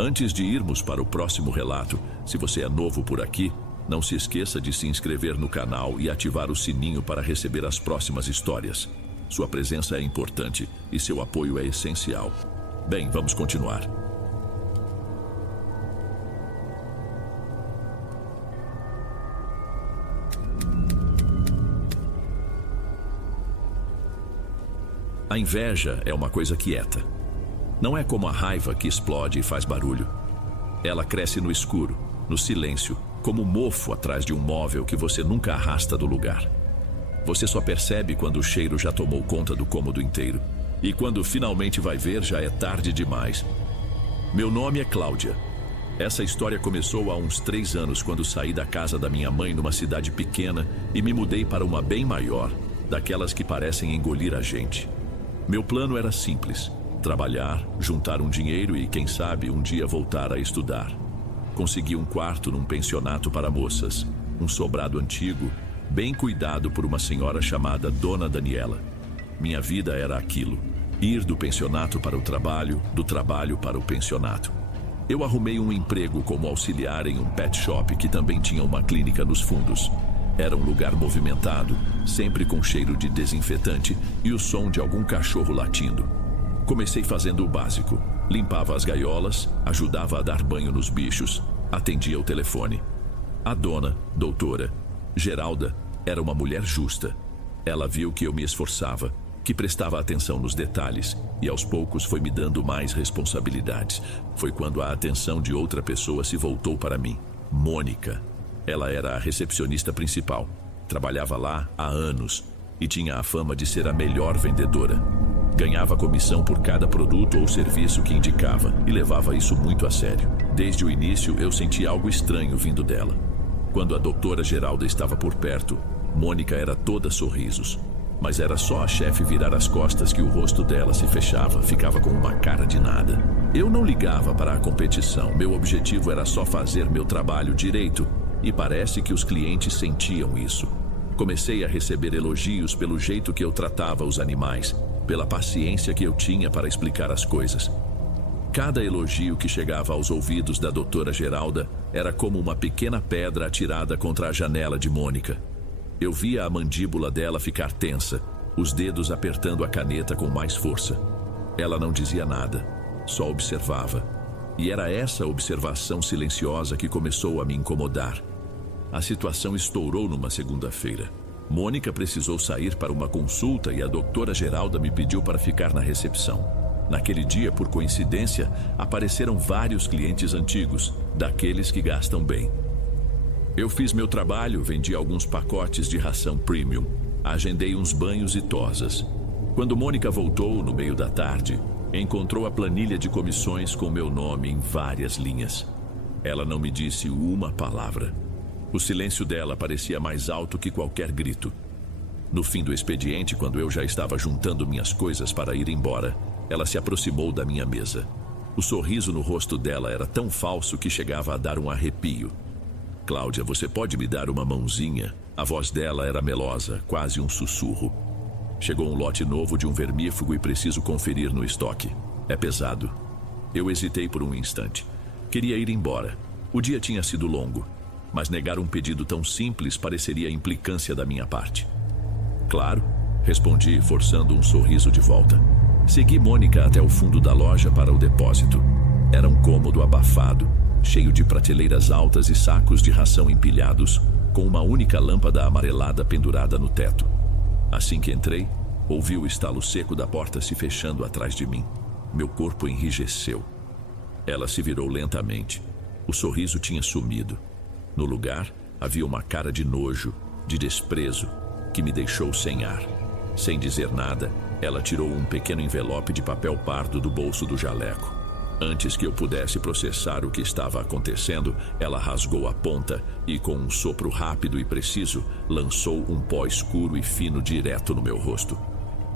Antes de irmos para o próximo relato, se você é novo por aqui, não se esqueça de se inscrever no canal e ativar o sininho para receber as próximas histórias. Sua presença é importante e seu apoio é essencial. Bem, vamos continuar. A inveja é uma coisa quieta. Não é como a raiva que explode e faz barulho. Ela cresce no escuro, no silêncio, como mofo atrás de um móvel que você nunca arrasta do lugar. Você só percebe quando o cheiro já tomou conta do cômodo inteiro. E quando finalmente vai ver, já é tarde demais. Meu nome é Cláudia. Essa história começou há uns 3 anos, quando saí da casa da minha mãe numa cidade pequena e me mudei para uma bem maior, daquelas que parecem engolir a gente. Meu plano era simples: trabalhar, juntar um dinheiro e, quem sabe, um dia voltar a estudar. Consegui um quarto num pensionato para moças, um sobrado antigo, bem cuidado por uma senhora chamada Dona Daniela. Minha vida era aquilo: ir do pensionato para o trabalho, do trabalho para o pensionato. Eu arrumei um emprego como auxiliar em um pet shop que também tinha uma clínica nos fundos. Era um lugar movimentado, sempre com cheiro de desinfetante e o som de algum cachorro latindo. Comecei fazendo o básico: limpava as gaiolas, ajudava a dar banho nos bichos, atendia o telefone. A dona, doutora Geralda, era uma mulher justa. Ela viu que eu me esforçava, que prestava atenção nos detalhes, e aos poucos foi me dando mais responsabilidades. Foi quando a atenção de outra pessoa se voltou para mim: Mônica. Ela era a recepcionista principal, trabalhava lá há anos e tinha a fama de ser a melhor vendedora. Ganhava comissão por cada produto ou serviço que indicava e levava isso muito a sério. Desde o início eu senti algo estranho vindo dela. Quando a doutora Geralda estava por perto, Mônica era toda sorrisos. Mas era só a chefe virar as costas que o rosto dela se fechava, ficava com uma cara de nada. Eu não ligava para a competição, meu objetivo era só fazer meu trabalho direito. E parece que os clientes sentiam isso. Comecei a receber elogios pelo jeito que eu tratava os animais, pela paciência que eu tinha para explicar as coisas. Cada elogio que chegava aos ouvidos da doutora Geralda era como uma pequena pedra atirada contra a janela de Mônica. Eu via a mandíbula dela ficar tensa, os dedos apertando a caneta com mais força. Ela não dizia nada, só observava. E era essa observação silenciosa que começou a me incomodar. A situação estourou numa segunda-feira. Mônica precisou sair para uma consulta e a doutora Geralda me pediu para ficar na recepção. Naquele dia, por coincidência, apareceram vários clientes antigos, daqueles que gastam bem. Eu fiz meu trabalho, vendi alguns pacotes de ração premium, agendei uns banhos e tosas. Quando Mônica voltou, no meio da tarde, encontrou a planilha de comissões com meu nome em várias linhas. Ela não me disse uma palavra. O silêncio dela parecia mais alto que qualquer grito. No fim do expediente, quando eu já estava juntando minhas coisas para ir embora, ela se aproximou da minha mesa. O sorriso no rosto dela era tão falso que chegava a dar um arrepio. Cláudia, você pode me dar uma mãozinha? A voz dela era melosa, quase um sussurro. Chegou um lote novo de um vermífugo e preciso conferir no estoque. É pesado. Eu hesitei por um instante. Queria ir embora. O dia tinha sido longo, mas negar um pedido tão simples pareceria implicância da minha parte. Claro, respondi, forçando um sorriso de volta. Segui Mônica até o fundo da loja para o depósito. Era um cômodo abafado, cheio de prateleiras altas e sacos de ração empilhados, com uma única lâmpada amarelada pendurada no teto. Assim que entrei, ouvi o estalo seco da porta se fechando atrás de mim. Meu corpo enrijeceu. Ela se virou lentamente. O sorriso tinha sumido. No lugar, havia uma cara de nojo, de desprezo, que me deixou sem ar. Sem dizer nada, ela tirou um pequeno envelope de papel pardo do bolso do jaleco. Antes que eu pudesse processar o que estava acontecendo, ela rasgou a ponta e, com um sopro rápido e preciso, lançou um pó escuro e fino direto no meu rosto.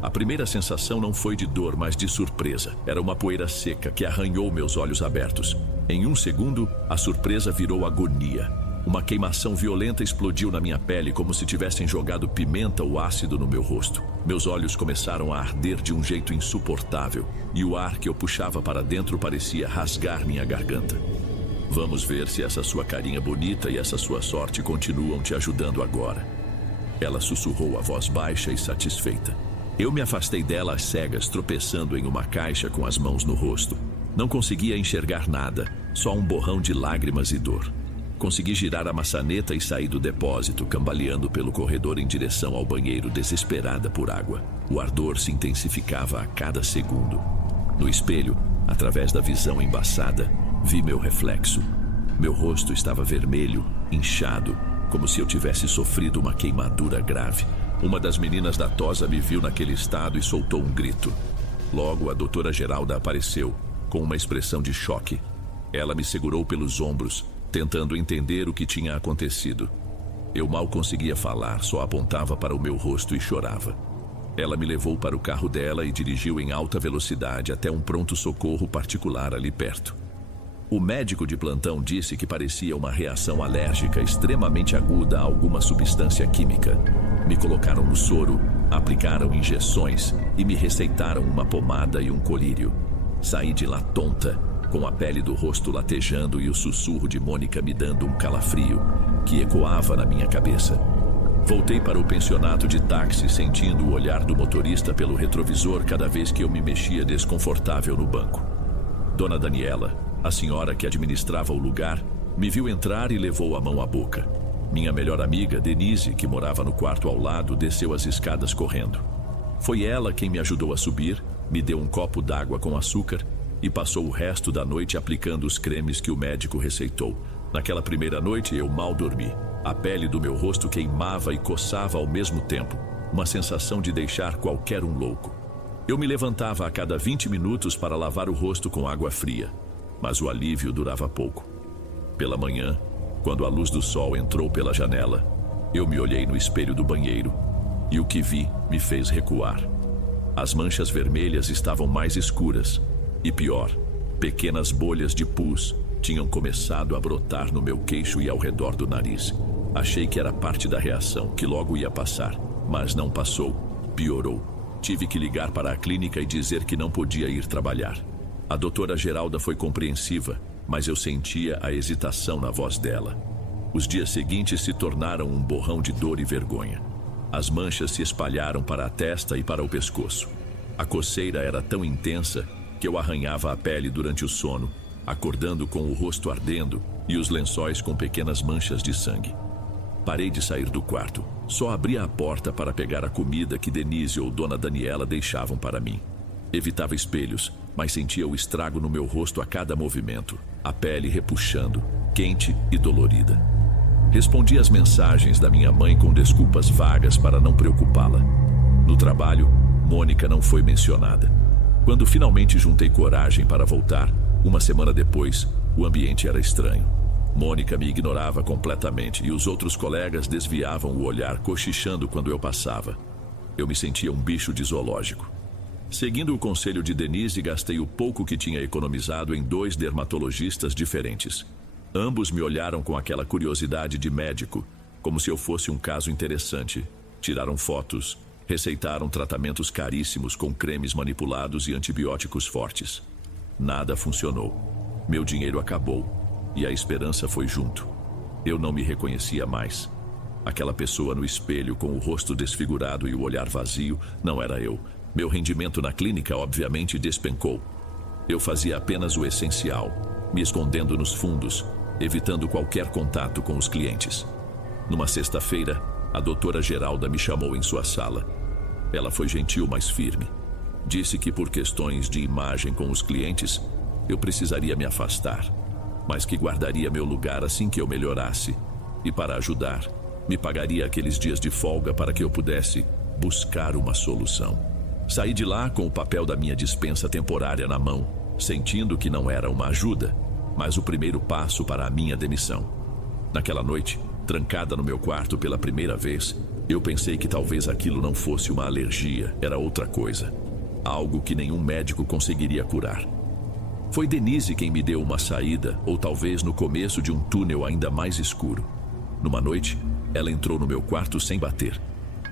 A primeira sensação não foi de dor, mas de surpresa. Era uma poeira seca que arranhou meus olhos abertos. Em um segundo, a surpresa virou agonia. Uma queimação violenta explodiu na minha pele como se tivessem jogado pimenta ou ácido no meu rosto. Meus olhos começaram a arder de um jeito insuportável e o ar que eu puxava para dentro parecia rasgar minha garganta. Vamos ver se essa sua carinha bonita e essa sua sorte continuam te ajudando agora. Ela sussurrou a voz baixa e satisfeita. Eu me afastei dela às cegas, tropeçando em uma caixa com as mãos no rosto. Não conseguia enxergar nada, só um borrão de lágrimas e dor. Consegui girar a maçaneta e sair do depósito, cambaleando pelo corredor em direção ao banheiro, desesperada por água. O ardor se intensificava a cada segundo. No espelho, através da visão embaçada, vi meu reflexo. Meu rosto estava vermelho, inchado, como se eu tivesse sofrido uma queimadura grave. Uma das meninas da tosa me viu naquele estado e soltou um grito. Logo, a doutora Geralda apareceu, com uma expressão de choque. Ela me segurou pelos ombros, tentando entender o que tinha acontecido. Eu mal conseguia falar, só apontava para o meu rosto e chorava. Ela me levou para o carro dela e dirigiu em alta velocidade até um pronto-socorro particular ali perto. O médico de plantão disse que parecia uma reação alérgica extremamente aguda a alguma substância química. Me colocaram no soro, aplicaram injeções e me receitaram uma pomada e um colírio. Saí de lá tonta, com a pele do rosto latejando e o sussurro de Mônica me dando um calafrio que ecoava na minha cabeça. Voltei para o pensionato de táxi, sentindo o olhar do motorista pelo retrovisor cada vez que eu me mexia desconfortável no banco. Dona Daniela, a senhora que administrava o lugar, me viu entrar e levou a mão à boca. Minha melhor amiga, Denise, que morava no quarto ao lado, desceu as escadas correndo. Foi ela quem me ajudou a subir, me deu um copo d'água com açúcar e passou o resto da noite aplicando os cremes que o médico receitou. Naquela primeira noite eu mal dormi. A pele do meu rosto queimava e coçava ao mesmo tempo, uma sensação de deixar qualquer um louco. Eu me levantava a cada 20 minutos para lavar o rosto com água fria, mas o alívio durava pouco. Pela manhã, quando a luz do sol entrou pela janela, eu me olhei no espelho do banheiro e o que vi me fez recuar. As manchas vermelhas estavam mais escuras e, pior, pequenas bolhas de pus tinham começado a brotar no meu queixo e ao redor do nariz. Achei que era parte da reação, que logo ia passar, mas não passou, piorou. Tive que ligar para a clínica e dizer que não podia ir trabalhar. A doutora Geralda foi compreensiva, mas eu sentia a hesitação na voz dela. Os dias seguintes se tornaram um borrão de dor e vergonha. As manchas se espalharam para a testa e para o pescoço. A coceira era tão intensa que eu arranhava a pele durante o sono, acordando com o rosto ardendo e os lençóis com pequenas manchas de sangue. Parei de sair do quarto, só abria a porta para pegar a comida que Denise ou Dona Daniela deixavam para mim. Evitava espelhos, mas sentia o estrago no meu rosto a cada movimento, a pele repuxando, quente e dolorida. Respondi às mensagens da minha mãe com desculpas vagas para não preocupá-la. No trabalho, Mônica não foi mencionada. Quando finalmente juntei coragem para voltar, uma semana depois, o ambiente era estranho. Mônica me ignorava completamente e os outros colegas desviavam o olhar, cochichando quando eu passava. Eu me sentia um bicho de zoológico. Seguindo o conselho de Denise, gastei o pouco que tinha economizado em 2 dermatologistas diferentes. Ambos me olharam com aquela curiosidade de médico, como se eu fosse um caso interessante. Tiraram fotos, receitaram tratamentos caríssimos com cremes manipulados e antibióticos fortes. Nada funcionou. Meu dinheiro acabou e a esperança foi junto. Eu não me reconhecia mais. Aquela pessoa no espelho com o rosto desfigurado e o olhar vazio não era eu. Meu rendimento na clínica obviamente despencou. Eu fazia apenas o essencial, me escondendo nos fundos, evitando qualquer contato com os clientes. Numa sexta-feira, a doutora Geralda me chamou em sua sala. Ela foi gentil, mas firme. Disse que por questões de imagem com os clientes, eu precisaria me afastar, mas que guardaria meu lugar assim que eu melhorasse. E para ajudar, me pagaria aqueles dias de folga para que eu pudesse buscar uma solução. Saí de lá com o papel da minha dispensa temporária na mão, sentindo que não era uma ajuda, mas o primeiro passo para a minha demissão. Naquela noite, trancada no meu quarto pela primeira vez, eu pensei que talvez aquilo não fosse uma alergia, era outra coisa. Algo que nenhum médico conseguiria curar. Foi Denise quem me deu uma saída, ou talvez no começo de um túnel ainda mais escuro. Numa noite, ela entrou no meu quarto sem bater.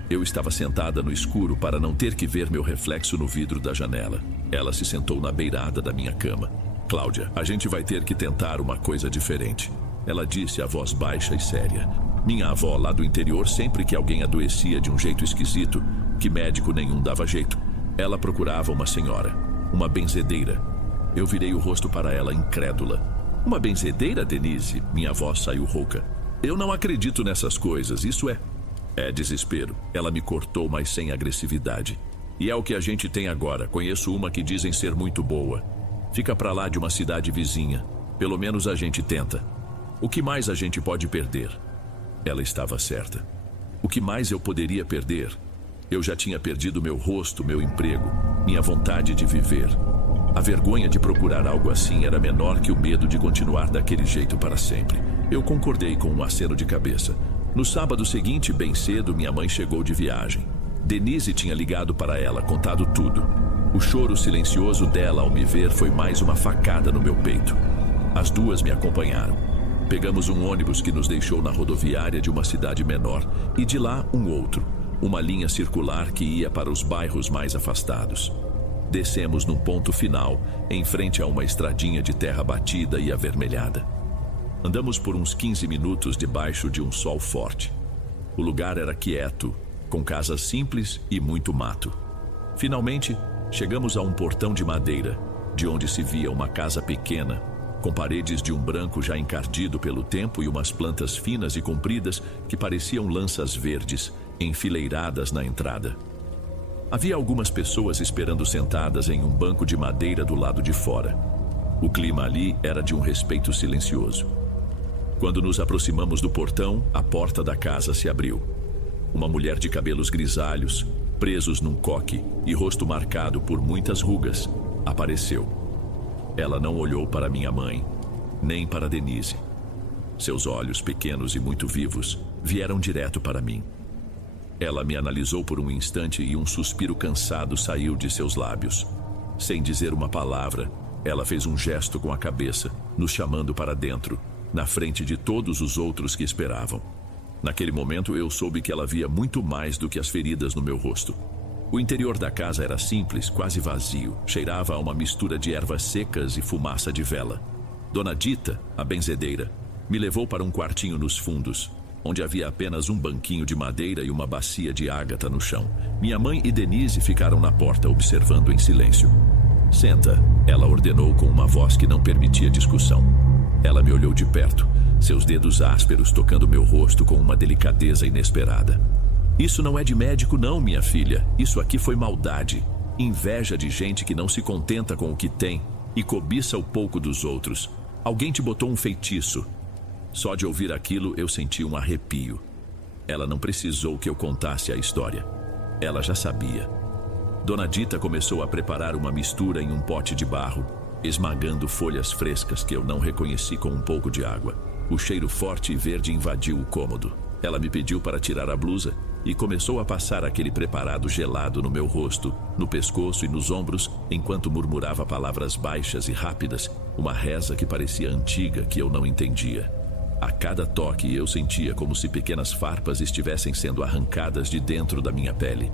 Eu estava sentada no escuro para não ter que ver meu reflexo no vidro da janela. Ela se sentou na beirada da minha cama. Cláudia, a gente vai ter que tentar uma coisa diferente. Ela disse a voz baixa e séria. Minha avó lá do interior, sempre que alguém adoecia de um jeito esquisito, que médico nenhum dava jeito, ela procurava uma senhora, uma benzedeira. Eu virei o rosto para ela, incrédula. Uma benzedeira, Denise? Minha voz saiu rouca. Eu não acredito nessas coisas, isso é desespero. Ela me cortou, mas sem agressividade. E é o que a gente tem agora. Conheço uma que dizem ser muito boa. Fica pra lá de uma cidade vizinha. Pelo menos a gente tenta. O que mais a gente pode perder? Ela estava certa. O que mais eu poderia perder? Eu já tinha perdido meu rosto, meu emprego, minha vontade de viver. A vergonha de procurar algo assim era menor que o medo de continuar daquele jeito para sempre. Eu concordei com um aceno de cabeça. No sábado seguinte, bem cedo, minha mãe chegou de viagem. Denise tinha ligado para ela, contado tudo. O choro silencioso dela ao me ver foi mais uma facada no meu peito. As duas me acompanharam. Pegamos um ônibus que nos deixou na rodoviária de uma cidade menor e de lá um outro, uma linha circular que ia para os bairros mais afastados. Descemos num ponto final, em frente a uma estradinha de terra batida e avermelhada. Andamos por uns 15 minutos debaixo de um sol forte. O lugar era quieto, com casas simples e muito mato. Finalmente, chegamos a um portão de madeira, de onde se via uma casa pequena, com paredes de um branco já encardido pelo tempo e umas plantas finas e compridas que pareciam lanças verdes, enfileiradas na entrada. Havia algumas pessoas esperando sentadas em um banco de madeira do lado de fora. O clima ali era de um respeito silencioso. Quando nos aproximamos do portão, a porta da casa se abriu. Uma mulher de cabelos grisalhos, presos num coque e rosto marcado por muitas rugas, apareceu. Ela não olhou para minha mãe, nem para Denise. Seus olhos, pequenos e muito vivos, vieram direto para mim. Ela me analisou por um instante e um suspiro cansado saiu de seus lábios. Sem dizer uma palavra, ela fez um gesto com a cabeça, nos chamando para dentro, na frente de todos os outros que esperavam. Naquele momento eu soube que ela via muito mais do que as feridas no meu rosto. O interior da casa era simples, quase vazio. Cheirava a uma mistura de ervas secas e fumaça de vela. Dona Dita, a benzedeira, me levou para um quartinho nos fundos, onde havia apenas um banquinho de madeira e uma bacia de ágata no chão. Minha mãe e Denise ficaram na porta observando em silêncio. Senta, ela ordenou com uma voz que não permitia discussão. Ela me olhou de perto, seus dedos ásperos tocando meu rosto com uma delicadeza inesperada. Isso não é de médico não, minha filha. Isso aqui foi maldade. Inveja de gente que não se contenta com o que tem e cobiça o pouco dos outros. Alguém te botou um feitiço. Só de ouvir aquilo eu senti um arrepio. Ela não precisou que eu contasse a história. Ela já sabia. Dona Dita começou a preparar uma mistura em um pote de barro, esmagando folhas frescas que eu não reconheci com um pouco de água. O cheiro forte e verde invadiu o cômodo. Ela me pediu para tirar a blusa e começou a passar aquele preparado gelado no meu rosto, no pescoço e nos ombros, enquanto murmurava palavras baixas e rápidas, uma reza que parecia antiga que eu não entendia. A cada toque eu sentia como se pequenas farpas estivessem sendo arrancadas de dentro da minha pele.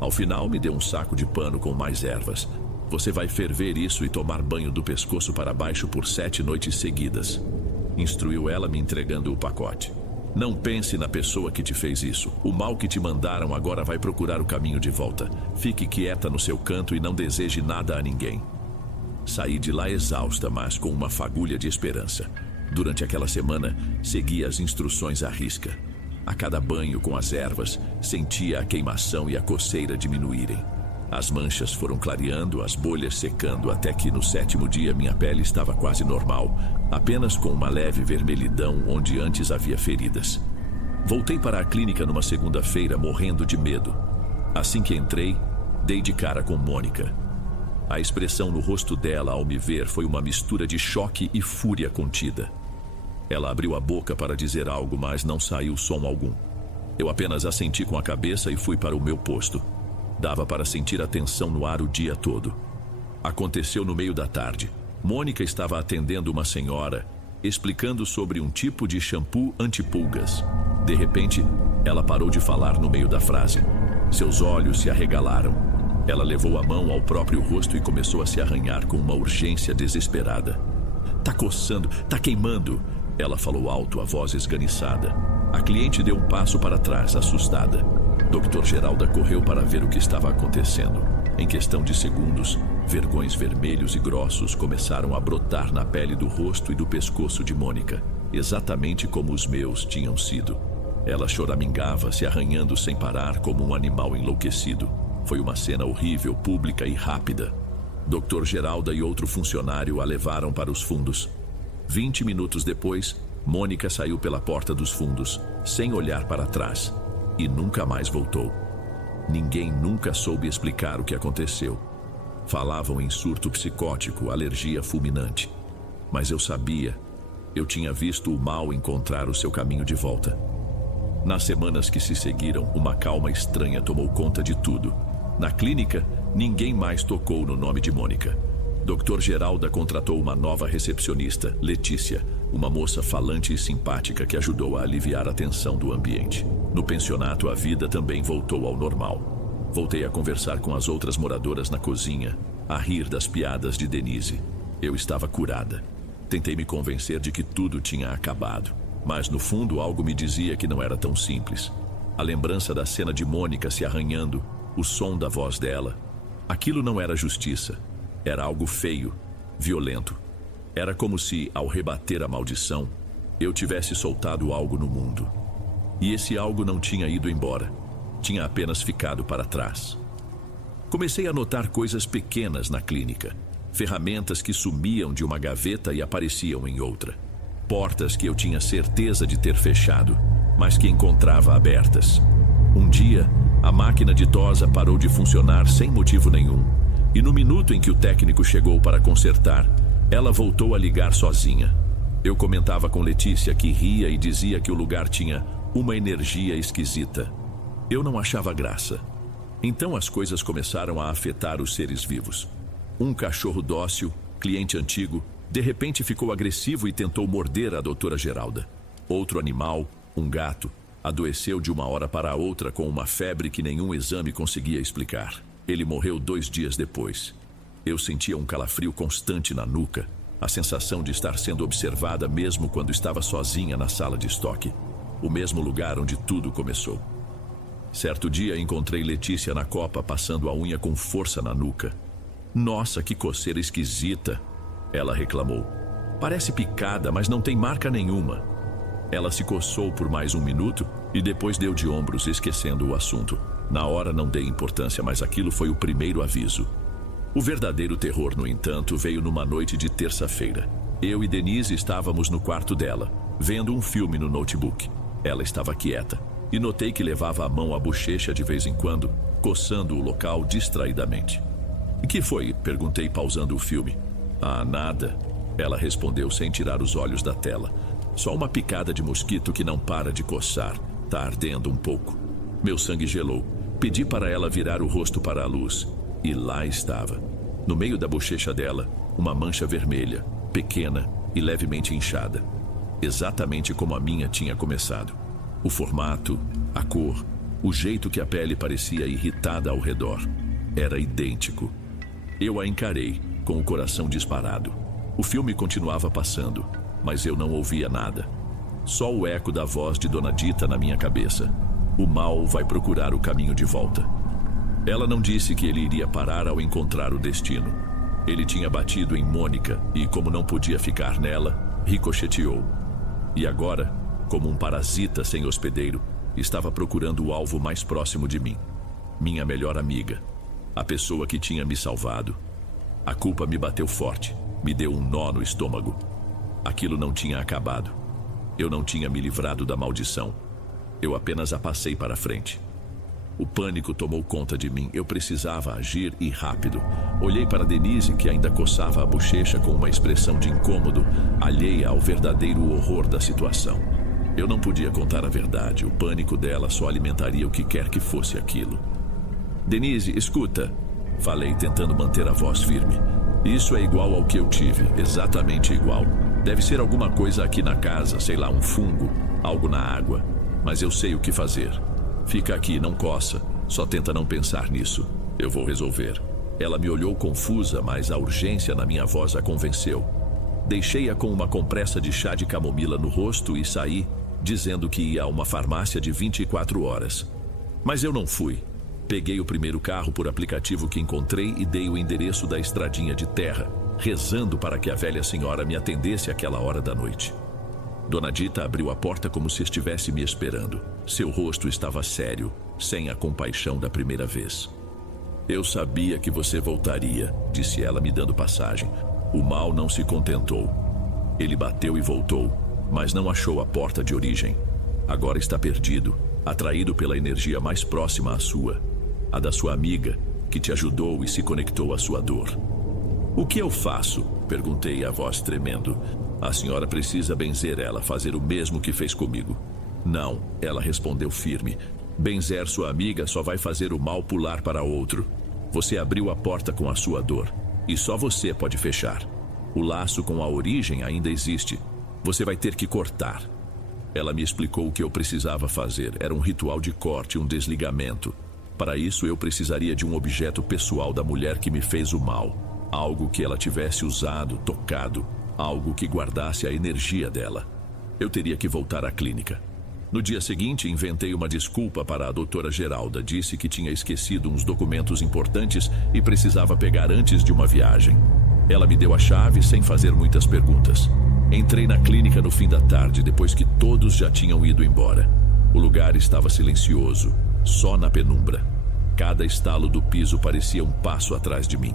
Ao final me deu um saco de pano com mais ervas. Você vai ferver isso e tomar banho do pescoço para baixo por 7 noites seguidas, instruiu ela, me entregando o pacote. Não pense na pessoa que te fez isso. O mal que te mandaram agora vai procurar o caminho de volta. Fique quieta no seu canto e não deseje nada a ninguém. Saí de lá exausta, mas com uma fagulha de esperança. Durante aquela semana, segui as instruções à risca. A cada banho com as ervas, sentia a queimação e a coceira diminuírem. As manchas foram clareando, as bolhas secando, até que no 7º dia minha pele estava quase normal, apenas com uma leve vermelhidão onde antes havia feridas. Voltei para a clínica numa segunda-feira morrendo de medo. Assim que entrei, dei de cara com Mônica. A expressão no rosto dela ao me ver foi uma mistura de choque e fúria contida. Ela abriu a boca para dizer algo, mas não saiu som algum. Eu apenas assenti com a cabeça e fui para o meu posto. Dava para sentir a tensão no ar o dia todo. Aconteceu no meio da tarde. Mônica estava atendendo uma senhora, explicando sobre um tipo de shampoo antipulgas. De repente, ela parou de falar no meio da frase. Seus olhos se arregalaram. Ela levou a mão ao próprio rosto e começou a se arranhar com uma urgência desesperada. Tá coçando, tá queimando, ela falou alto, a voz esganiçada. A cliente deu um passo para trás, assustada. Dr. Geralda correu para ver o que estava acontecendo. Em questão de segundos, vergões vermelhos e grossos começaram a brotar na pele do rosto e do pescoço de Mônica, exatamente como os meus tinham sido. Ela choramingava, se arranhando sem parar como um animal enlouquecido. Foi uma cena horrível, pública e rápida. Dr. Geralda e outro funcionário a levaram para os fundos. 20 minutos depois, Mônica saiu pela porta dos fundos, sem olhar para trás, e nunca mais voltou. Ninguém nunca soube explicar o que aconteceu. Falavam em surto psicótico, alergia fulminante. Mas eu sabia, eu tinha visto o mal encontrar o seu caminho de volta. Nas semanas que se seguiram, uma calma estranha tomou conta de tudo. Na clínica, ninguém mais tocou no nome de Mônica. Dr. Geralda contratou uma nova recepcionista, Letícia, uma moça falante e simpática que ajudou a aliviar a tensão do ambiente. No pensionato, a vida também voltou ao normal. Voltei a conversar com as outras moradoras na cozinha, a rir das piadas de Denise. Eu estava curada. Tentei me convencer de que tudo tinha acabado. Mas no fundo algo me dizia que não era tão simples. A lembrança da cena de Mônica se arranhando, o som da voz dela. Aquilo não era justiça. Era algo feio, violento. Era como se, ao rebater a maldição, eu tivesse soltado algo no mundo. E esse algo não tinha ido embora. Tinha apenas ficado para trás. Comecei a notar coisas pequenas na clínica. Ferramentas que sumiam de uma gaveta e apareciam em outra. Portas que eu tinha certeza de ter fechado, mas que encontrava abertas. Um dia, a máquina de tosa parou de funcionar sem motivo nenhum. E no minuto em que o técnico chegou para consertar, ela voltou a ligar sozinha. Eu comentava com Letícia, que ria e dizia que o lugar tinha uma energia esquisita. Eu não achava graça. Então as coisas começaram a afetar os seres vivos. Um cachorro dócil, cliente antigo, de repente ficou agressivo e tentou morder a doutora Geralda. Outro animal, um gato, adoeceu de uma hora para a outra com uma febre que nenhum exame conseguia explicar. Ele morreu 2 dias depois. Eu sentia um calafrio constante na nuca, a sensação de estar sendo observada mesmo quando estava sozinha na sala de estoque, o mesmo lugar onde tudo começou. Certo dia encontrei Letícia na copa passando a unha com força na nuca. Nossa, que coceira esquisita! Ela reclamou. Parece picada, mas não tem marca nenhuma. Ela se coçou por mais 1 minuto e depois deu de ombros, esquecendo o assunto. Na hora não dei importância, mas aquilo foi o primeiro aviso. O verdadeiro terror, no entanto, veio numa noite de terça-feira. Eu e Denise estávamos no quarto dela, vendo um filme no notebook. Ela estava quieta e notei que levava a mão à bochecha de vez em quando, coçando o local distraidamente. "O que foi?" perguntei, pausando o filme. "Ah, nada." Ela respondeu sem tirar os olhos da tela. "Só uma picada de mosquito que não para de coçar. Tá ardendo um pouco." Meu sangue gelou. Pedi para ela virar o rosto para a luz. E lá estava. No meio da bochecha dela, uma mancha vermelha, pequena e levemente inchada. Exatamente como a minha tinha começado. O formato, a cor, o jeito que a pele parecia irritada ao redor. Era idêntico. Eu a encarei, com o coração disparado. O filme continuava passando, mas eu não ouvia nada. Só o eco da voz de Dona Dita na minha cabeça. O mal vai procurar o caminho de volta. Ela não disse que ele iria parar ao encontrar o destino. Ele tinha batido em Mônica e, como não podia ficar nela, ricocheteou. E agora, como um parasita sem hospedeiro, estava procurando o alvo mais próximo de mim. Minha melhor amiga. A pessoa que tinha me salvado. A culpa me bateu forte, me deu um nó no estômago. Aquilo não tinha acabado. Eu não tinha me livrado da maldição. Eu apenas a passei para frente. O pânico tomou conta de mim. Eu precisava agir e rápido. Olhei para Denise, que ainda coçava a bochecha com uma expressão de incômodo, alheia ao verdadeiro horror da situação. Eu não podia contar a verdade. O pânico dela só alimentaria o que quer que fosse aquilo. "Denise, escuta", falei, tentando manter a voz firme. Isso é igual ao que eu tive, exatamente igual. Deve ser alguma coisa aqui na casa, sei lá, um fungo, algo na água. Mas eu sei o que fazer. Fica aqui, não coça. Só tenta não pensar nisso. Eu vou resolver. Ela me olhou confusa, mas a urgência na minha voz a convenceu. Deixei-a com uma compressa de chá de camomila no rosto e saí, dizendo que ia a uma farmácia de 24 horas. Mas eu não fui. Peguei o primeiro carro por aplicativo que encontrei e dei o endereço da estradinha de terra, rezando para que a velha senhora me atendesse àquela hora da noite. Dona Dita abriu a porta como se estivesse me esperando. Seu rosto estava sério, sem a compaixão da primeira vez. Eu sabia que você voltaria, disse ela me dando passagem. O mal não se contentou. Ele bateu e voltou, mas não achou a porta de origem. Agora está perdido, atraído pela energia mais próxima à sua, a da sua amiga, que te ajudou e se conectou à sua dor. O que eu faço? Perguntei, a voz tremendo. A senhora precisa benzer ela, fazer o mesmo que fez comigo. Não, ela respondeu firme. Benzer sua amiga só vai fazer o mal pular para outro. Você abriu a porta com a sua dor, e só você pode fechar. O laço com a origem ainda existe. Você vai ter que cortar. Ela me explicou o que eu precisava fazer. Era um ritual de corte, um desligamento. Para isso, eu precisaria de um objeto pessoal da mulher que me fez o mal. Algo que ela tivesse usado, tocado. Algo que guardasse a energia dela. Eu teria que voltar à clínica. No dia seguinte, inventei uma desculpa para a doutora Geralda. Disse que tinha esquecido uns documentos importantes e precisava pegar antes de uma viagem. Ela me deu a chave sem fazer muitas perguntas. Entrei na clínica no fim da tarde, depois que todos já tinham ido embora. O lugar estava silencioso, só na penumbra. Cada estalo do piso parecia um passo atrás de mim.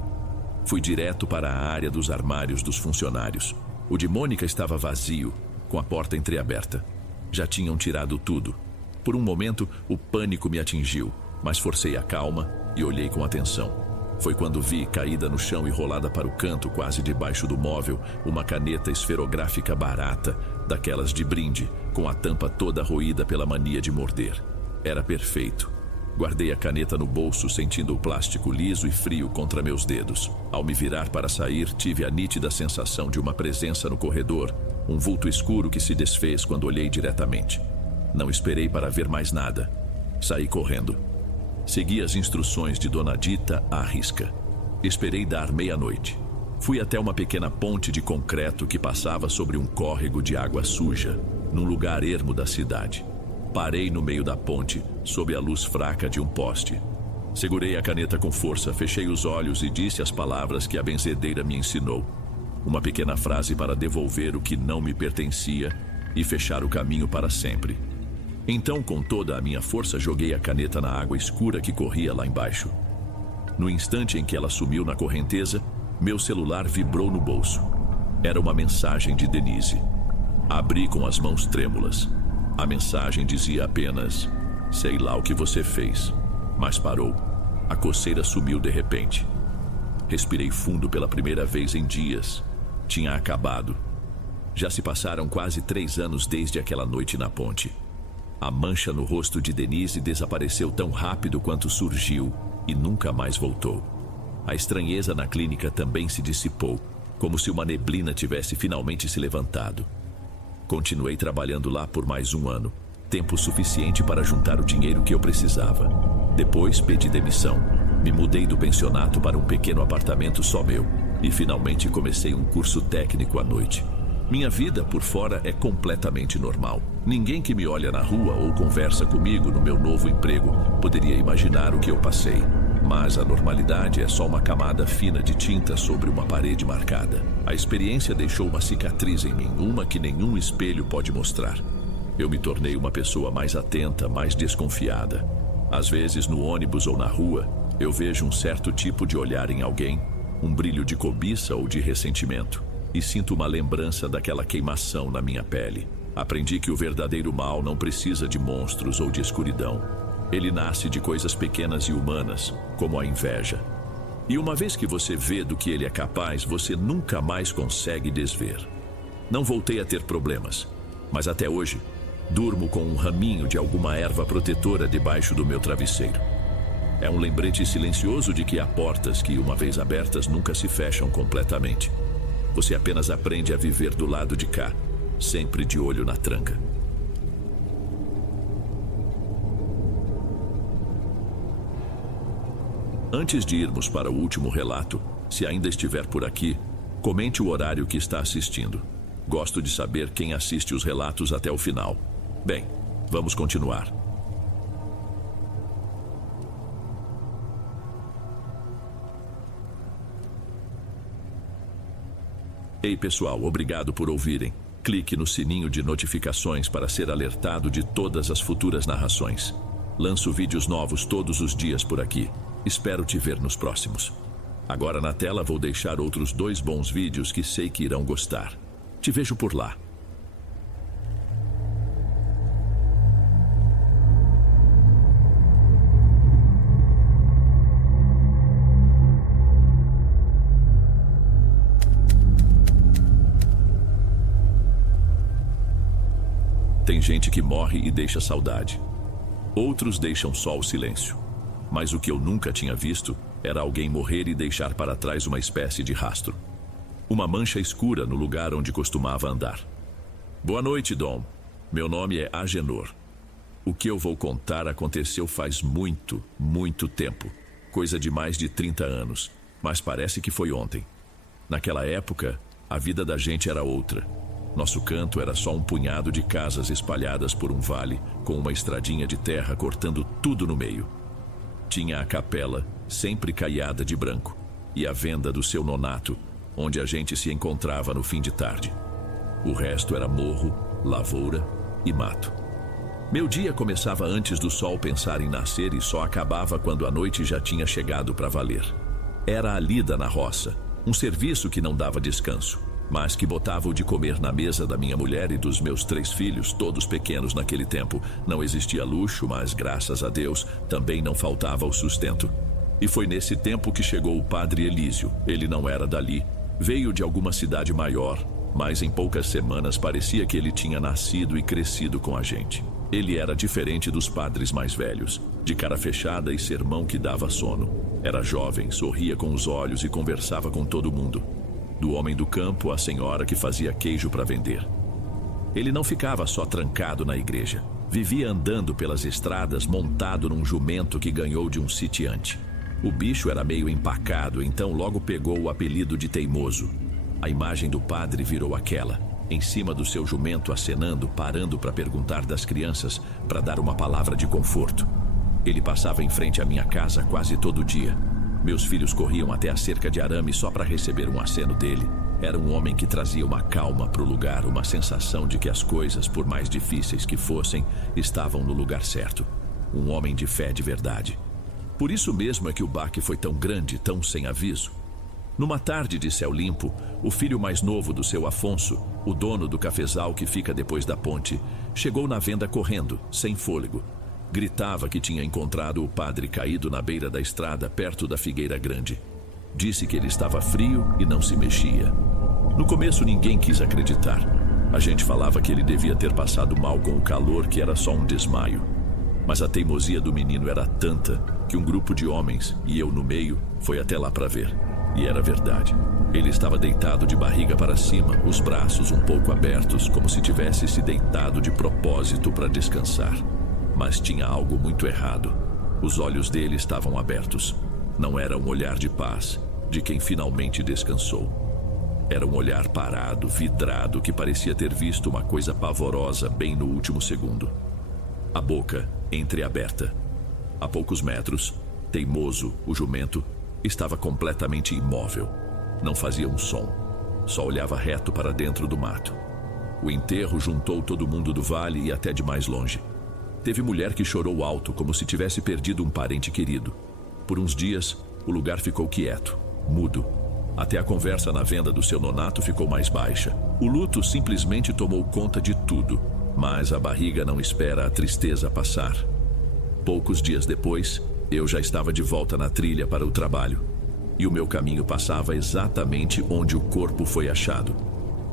Fui direto para a área dos armários dos funcionários. O de Mônica estava vazio, com a porta entreaberta. Já tinham tirado tudo. Por um momento, o pânico me atingiu, mas forcei a calma e olhei com atenção. Foi quando vi, caída no chão e rolada para o canto, quase debaixo do móvel, uma caneta esferográfica barata, daquelas de brinde, com a tampa toda roída pela mania de morder. Era perfeito. Guardei a caneta no bolso, sentindo o plástico liso e frio contra meus dedos. Ao me virar para sair, tive a nítida sensação de uma presença no corredor, um vulto escuro que se desfez quando olhei diretamente. Não esperei para ver mais nada. Saí correndo. Segui as instruções de Dona Dita à risca. Esperei dar meia-noite. Fui até uma pequena ponte de concreto que passava sobre um córrego de água suja, num lugar ermo da cidade. Parei no meio da ponte, sob a luz fraca de um poste. Segurei a caneta com força, fechei os olhos e disse as palavras que a benzedeira me ensinou. Uma pequena frase para devolver o que não me pertencia e fechar o caminho para sempre. Então, com toda a minha força, joguei a caneta na água escura que corria lá embaixo. No instante em que ela sumiu na correnteza, meu celular vibrou no bolso. Era uma mensagem de Denise. Abri com as mãos trêmulas. A mensagem dizia apenas: sei lá o que você fez. Mas parou. A coceira sumiu de repente. Respirei fundo pela primeira vez em dias. Tinha acabado. Já se passaram quase 3 anos desde aquela noite na ponte. A mancha no rosto de Denise desapareceu tão rápido quanto surgiu e nunca mais voltou. A estranheza na clínica também se dissipou, como se uma neblina tivesse finalmente se levantado. Continuei trabalhando lá por mais 1 ano, tempo suficiente para juntar o dinheiro que eu precisava. Depois pedi demissão. Me mudei do pensionato para um pequeno apartamento só meu e finalmente comecei um curso técnico à noite. Minha vida por fora é completamente normal. Ninguém que me olha na rua ou conversa comigo no meu novo emprego poderia imaginar o que eu passei. Mas a normalidade é só uma camada fina de tinta sobre uma parede marcada. A experiência deixou uma cicatriz em mim, uma que nenhum espelho pode mostrar. Eu me tornei uma pessoa mais atenta, mais desconfiada. Às vezes, no ônibus ou na rua, eu vejo um certo tipo de olhar em alguém, um brilho de cobiça ou de ressentimento, e sinto uma lembrança daquela queimação na minha pele. Aprendi que o verdadeiro mal não precisa de monstros ou de escuridão. Ele nasce de coisas pequenas e humanas, como a inveja. E uma vez que você vê do que ele é capaz, você nunca mais consegue desver. Não voltei a ter problemas, mas até hoje, durmo com um raminho de alguma erva protetora debaixo do meu travesseiro. É um lembrete silencioso de que há portas que, uma vez abertas, nunca se fecham completamente. Você apenas aprende a viver do lado de cá, sempre de olho na tranca. Antes de irmos para o último relato, se ainda estiver por aqui, comente o horário que está assistindo. Gosto de saber quem assiste os relatos até o final. Bem, vamos continuar. Ei pessoal, obrigado por ouvirem. Clique no sininho de notificações para ser alertado de todas as futuras narrações. Lanço vídeos novos todos os dias por aqui. Espero te ver nos próximos. Agora na tela vou deixar outros 2 bons vídeos que sei que irão gostar. Te vejo por lá. Tem gente que morre e deixa saudade. Outros deixam só o silêncio. Mas o que eu nunca tinha visto era alguém morrer e deixar para trás uma espécie de rastro. Uma mancha escura no lugar onde costumava andar. Boa noite, Dom. Meu nome é Agenor. O que eu vou contar aconteceu faz muito, muito tempo. Coisa de mais de 30 anos. Mas parece que foi ontem. Naquela época, a vida da gente era outra. Nosso canto era só um punhado de casas espalhadas por um vale, com uma estradinha de terra cortando tudo no meio. Tinha a capela, sempre caiada de branco, e a venda do seu nonato, onde a gente se encontrava no fim de tarde. O resto era morro, lavoura e mato. Meu dia começava antes do sol pensar em nascer e só acabava quando a noite já tinha chegado para valer. Era a lida na roça, um serviço que não dava descanso, mas que botava o de comer na mesa da minha mulher e dos meus 3 filhos, todos pequenos naquele tempo. Não existia luxo, mas graças a Deus também não faltava o sustento. E foi nesse tempo que chegou o padre Elísio. Ele não era dali, veio de alguma cidade maior, mas em poucas semanas parecia que ele tinha nascido e crescido com a gente. Ele era diferente dos padres mais velhos, de cara fechada e sermão que dava sono. Era jovem, sorria com os olhos e conversava com todo mundo. Do homem do campo à senhora que fazia queijo para vender. Ele não ficava só trancado na igreja. Vivia andando pelas estradas montado num jumento que ganhou de um sitiante. O bicho era meio empacado, então logo pegou o apelido de teimoso. A imagem do padre virou aquela, em cima do seu jumento acenando, parando para perguntar das crianças, para dar uma palavra de conforto. Ele passava em frente à minha casa quase todo dia. Meus filhos corriam até a cerca de arame só para receber um aceno dele. Era um homem que trazia uma calma para o lugar, uma sensação de que as coisas, por mais difíceis que fossem, estavam no lugar certo. Um homem de fé de verdade. Por isso mesmo é que o baque foi tão grande, tão sem aviso. Numa tarde de céu limpo, o filho mais novo do seu Afonso, o dono do cafezal que fica depois da ponte, chegou na venda correndo, sem fôlego. Gritava que tinha encontrado o padre caído na beira da estrada, perto da figueira grande. Disse que ele estava frio e não se mexia. No começo ninguém quis acreditar. A gente falava que ele devia ter passado mal com o calor, que era só um desmaio. Mas a teimosia do menino era tanta que um grupo de homens, e eu no meio, foi até lá para ver. E era verdade. Ele estava deitado de barriga para cima, os braços um pouco abertos, como se tivesse se deitado de propósito para descansar. Mas tinha algo muito errado. Os olhos dele estavam abertos. Não era um olhar de paz, de quem finalmente descansou. Era um olhar parado, vidrado, que parecia ter visto uma coisa pavorosa bem no último segundo. A boca entreaberta. A poucos metros, teimoso, o jumento, estava completamente imóvel. Não fazia um som. Só olhava reto para dentro do mato. O enterro juntou todo mundo do vale e até de mais longe. Teve mulher que chorou alto, como se tivesse perdido um parente querido. Por uns dias, o lugar ficou quieto, mudo. Até a conversa na venda do seu nonato ficou mais baixa. O luto simplesmente tomou conta de tudo, mas a barriga não espera a tristeza passar. Poucos dias depois, eu já estava de volta na trilha para o trabalho. E o meu caminho passava exatamente onde o corpo foi achado.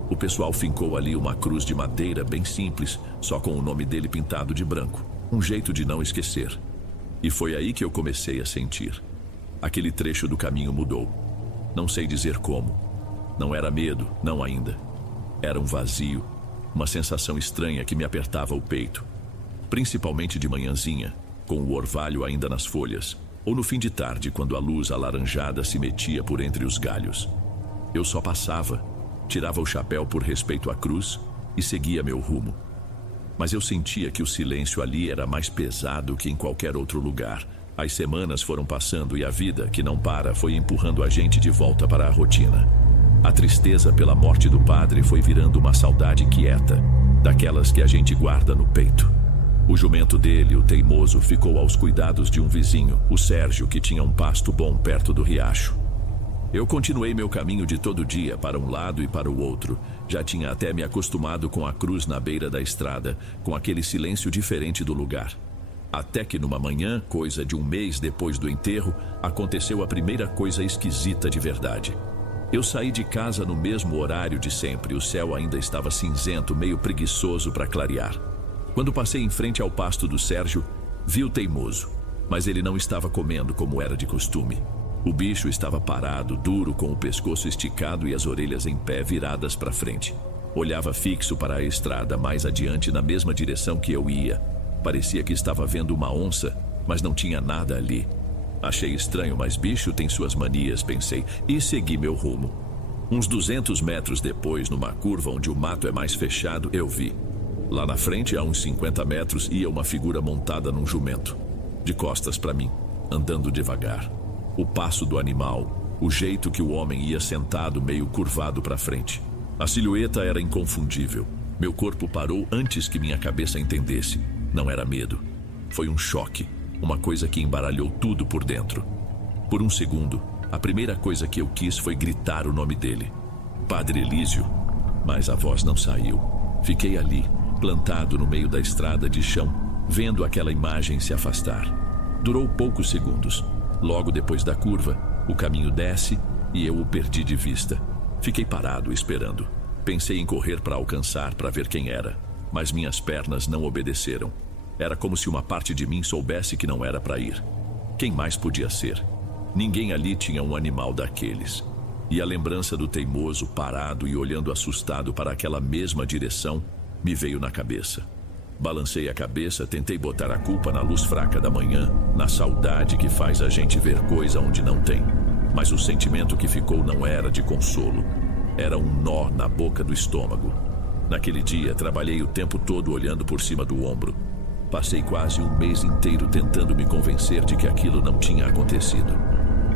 O pessoal fincou ali uma cruz de madeira bem simples, só com o nome dele pintado de branco. Um jeito de não esquecer. E foi aí que eu comecei a sentir. Aquele trecho do caminho mudou. Não sei dizer como. Não era medo, não ainda. Era um vazio, uma sensação estranha que me apertava o peito. Principalmente de manhãzinha, com o orvalho ainda nas folhas, ou no fim de tarde, quando a luz alaranjada se metia por entre os galhos. Eu só passava, tirava o chapéu por respeito à cruz e seguia meu rumo. Mas eu sentia que o silêncio ali era mais pesado que em qualquer outro lugar. As semanas foram passando e a vida, que não para, foi empurrando a gente de volta para a rotina. A tristeza pela morte do padre foi virando uma saudade quieta, daquelas que a gente guarda no peito. O jumento dele, o Teimoso, ficou aos cuidados de um vizinho, o Sérgio, que tinha um pasto bom perto do riacho. Eu continuei meu caminho de todo dia para um lado e para o outro. Já tinha até me acostumado com a cruz na beira da estrada, com aquele silêncio diferente do lugar. Até que numa manhã, coisa de um mês depois do enterro, aconteceu a primeira coisa esquisita de verdade. Eu saí de casa no mesmo horário de sempre. O céu ainda estava cinzento, meio preguiçoso para clarear. Quando passei em frente ao pasto do Sérgio, vi o Teimoso, mas ele não estava comendo como era de costume. O bicho estava parado, duro, com o pescoço esticado e as orelhas em pé viradas para frente. Olhava fixo para a estrada, mais adiante na mesma direção que eu ia. Parecia que estava vendo uma onça, mas não tinha nada ali. Achei estranho, mas bicho tem suas manias, pensei, e segui meu rumo. Uns 200 metros depois, numa curva onde o mato é mais fechado, eu vi. Lá na frente, a uns 50 metros, ia uma figura montada num jumento, de costas para mim, andando devagar. O passo do animal, o jeito que o homem ia sentado meio curvado para frente. A silhueta era inconfundível. Meu corpo parou antes que minha cabeça entendesse. Não era medo. Foi um choque, uma coisa que embaralhou tudo por dentro. Por um segundo, a primeira coisa que eu quis foi gritar o nome dele. Padre Elísio. Mas a voz não saiu. Fiquei ali, plantado no meio da estrada de chão, vendo aquela imagem se afastar. Durou poucos segundos. Logo depois da curva, o caminho desce e eu o perdi de vista. Fiquei parado, esperando. Pensei em correr para alcançar, para ver quem era, mas minhas pernas não obedeceram. Era como se uma parte de mim soubesse que não era para ir. Quem mais podia ser? Ninguém ali tinha um animal daqueles. E a lembrança do Teimoso parado e olhando assustado para aquela mesma direção me veio na cabeça. Balancei a cabeça, tentei botar a culpa na luz fraca da manhã, na saudade que faz a gente ver coisa onde não tem. Mas o sentimento que ficou não era de consolo. Era um nó na boca do estômago. Naquele dia, trabalhei o tempo todo olhando por cima do ombro. Passei quase um mês inteiro tentando me convencer de que aquilo não tinha acontecido.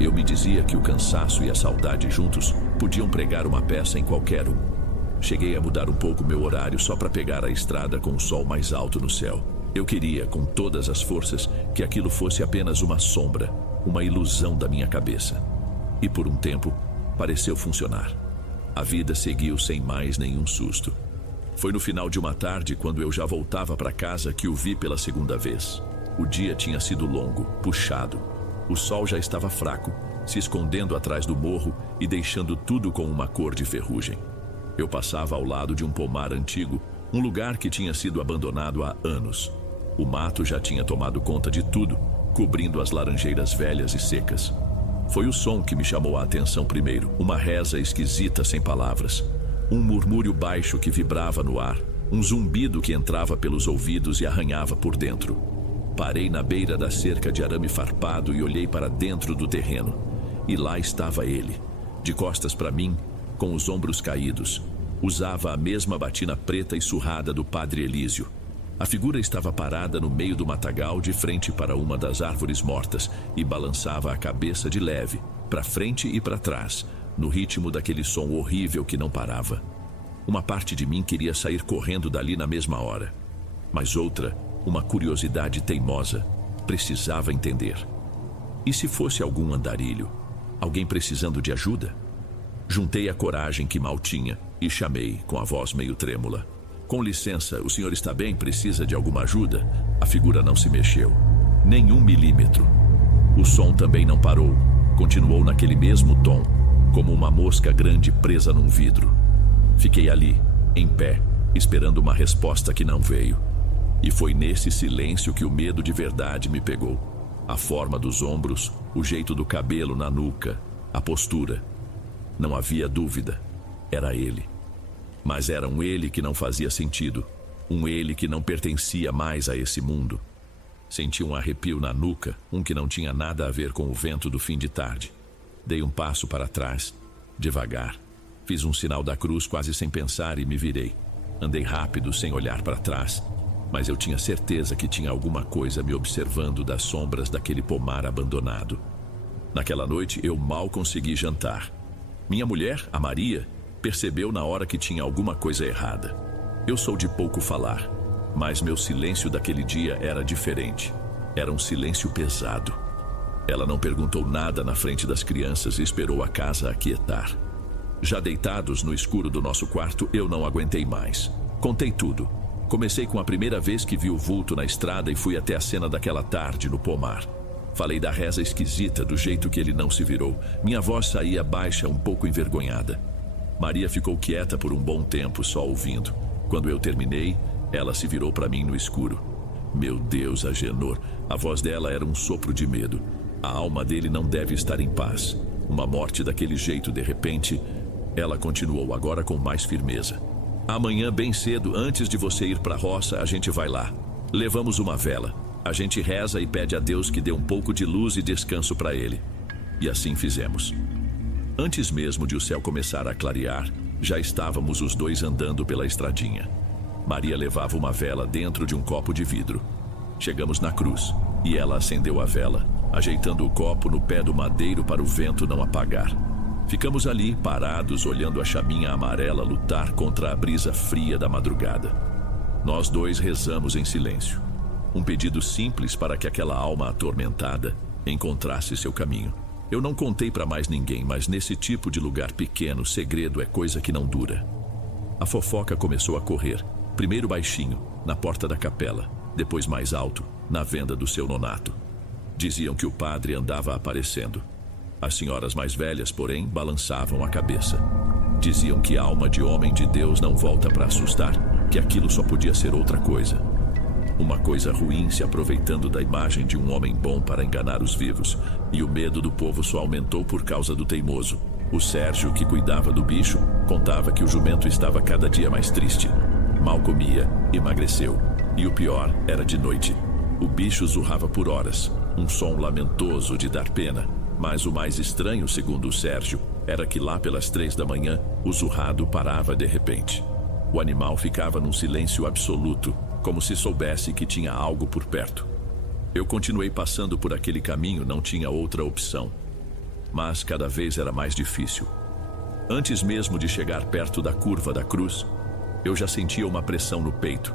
Eu me dizia que o cansaço e a saudade juntos podiam pregar uma peça em qualquer um. Cheguei a mudar um pouco meu horário só para pegar a estrada com o sol mais alto no céu. Eu queria, com todas as forças, que aquilo fosse apenas uma sombra, uma ilusão da minha cabeça. E por um tempo, pareceu funcionar. A vida seguiu sem mais nenhum susto. Foi no final de uma tarde, quando eu já voltava para casa, que o vi pela segunda vez. O dia tinha sido longo, puxado. O sol já estava fraco, se escondendo atrás do morro e deixando tudo com uma cor de ferrugem. Eu passava ao lado de um pomar antigo, um lugar que tinha sido abandonado há anos. O mato já tinha tomado conta de tudo, cobrindo as laranjeiras velhas e secas. Foi o som que me chamou a atenção primeiro, uma reza esquisita sem palavras. Um murmúrio baixo que vibrava no ar, um zumbido que entrava pelos ouvidos e arranhava por dentro. Parei na beira da cerca de arame farpado e olhei para dentro do terreno. E lá estava ele, de costas para mim, com os ombros caídos. Usava a mesma batina preta e surrada do Padre Elísio. A figura estava parada no meio do matagal, de frente para uma das árvores mortas, e balançava a cabeça de leve, para frente e para trás, no ritmo daquele som horrível que não parava. Uma parte de mim queria sair correndo dali na mesma hora. Mas outra, uma curiosidade teimosa, precisava entender. E se fosse algum andarilho? Alguém precisando de ajuda? Juntei a coragem que mal tinha e chamei, com a voz meio trêmula. Com licença, o senhor está bem? Precisa de alguma ajuda? A figura não se mexeu, nem 1 milímetro. O som também não parou, continuou naquele mesmo tom, como uma mosca grande presa num vidro. Fiquei ali, em pé, esperando uma resposta que não veio. E foi nesse silêncio que o medo de verdade me pegou. A forma dos ombros, o jeito do cabelo na nuca, a postura. Não havia dúvida. Era ele. Mas era um ele que não fazia sentido. Um ele que não pertencia mais a esse mundo. Senti um arrepio na nuca, um que não tinha nada a ver com o vento do fim de tarde. Dei um passo para trás, devagar. Fiz um sinal da cruz quase sem pensar e me virei. Andei rápido, sem olhar para trás. Mas eu tinha certeza que tinha alguma coisa me observando das sombras daquele pomar abandonado. Naquela noite eu mal consegui jantar. Minha mulher, a Maria, percebeu na hora que tinha alguma coisa errada. Eu sou de pouco falar, mas meu silêncio daquele dia era diferente. Era um silêncio pesado. Ela não perguntou nada na frente das crianças e esperou a casa aquietar. Já deitados no escuro do nosso quarto, eu não aguentei mais. Contei tudo. Comecei com a primeira vez que vi o vulto na estrada e fui até a cena daquela tarde no pomar. Falei da reza esquisita, do jeito que ele não se virou. Minha voz saía baixa, um pouco envergonhada. Maria ficou quieta por um bom tempo, só ouvindo. Quando eu terminei, ela se virou para mim no escuro. Meu Deus, Agenor, a voz dela era um sopro de medo. A alma dele não deve estar em paz. Uma morte daquele jeito, de repente. Ela continuou agora com mais firmeza. Amanhã, bem cedo, antes de você ir para a roça, a gente vai lá. Levamos uma vela. A gente reza e pede a Deus que dê um pouco de luz e descanso para ele. E assim fizemos. Antes mesmo de o céu começar a clarear, já estávamos os dois andando pela estradinha. Maria levava uma vela dentro de um copo de vidro. Chegamos na cruz e ela acendeu a vela, ajeitando o copo no pé do madeiro para o vento não apagar. Ficamos ali, parados, olhando a chaminha amarela lutar contra a brisa fria da madrugada. Nós dois rezamos em silêncio. Um pedido simples para que aquela alma atormentada encontrasse seu caminho. Eu não contei para mais ninguém, mas nesse tipo de lugar pequeno, segredo é coisa que não dura. A fofoca começou a correr, primeiro baixinho, na porta da capela, depois mais alto, na venda do seu nonato. Diziam que o padre andava aparecendo. As senhoras mais velhas, porém, balançavam a cabeça. Diziam que a alma de homem de Deus não volta para assustar, que aquilo só podia ser outra coisa. Uma coisa ruim se aproveitando da imagem de um homem bom para enganar os vivos. E o medo do povo só aumentou por causa do teimoso. O Sérgio, que cuidava do bicho, contava que o jumento estava cada dia mais triste. Mal comia, emagreceu. E o pior era de noite. O bicho zurrava por horas, um som lamentoso de dar pena. Mas o mais estranho, segundo o Sérgio, era que lá pelas 3 da manhã, o zurrado parava de repente. O animal ficava num silêncio absoluto, como se soubesse que tinha algo por perto. Eu continuei passando por aquele caminho, não tinha outra opção. Mas cada vez era mais difícil. Antes mesmo de chegar perto da curva da cruz, eu já sentia uma pressão no peito,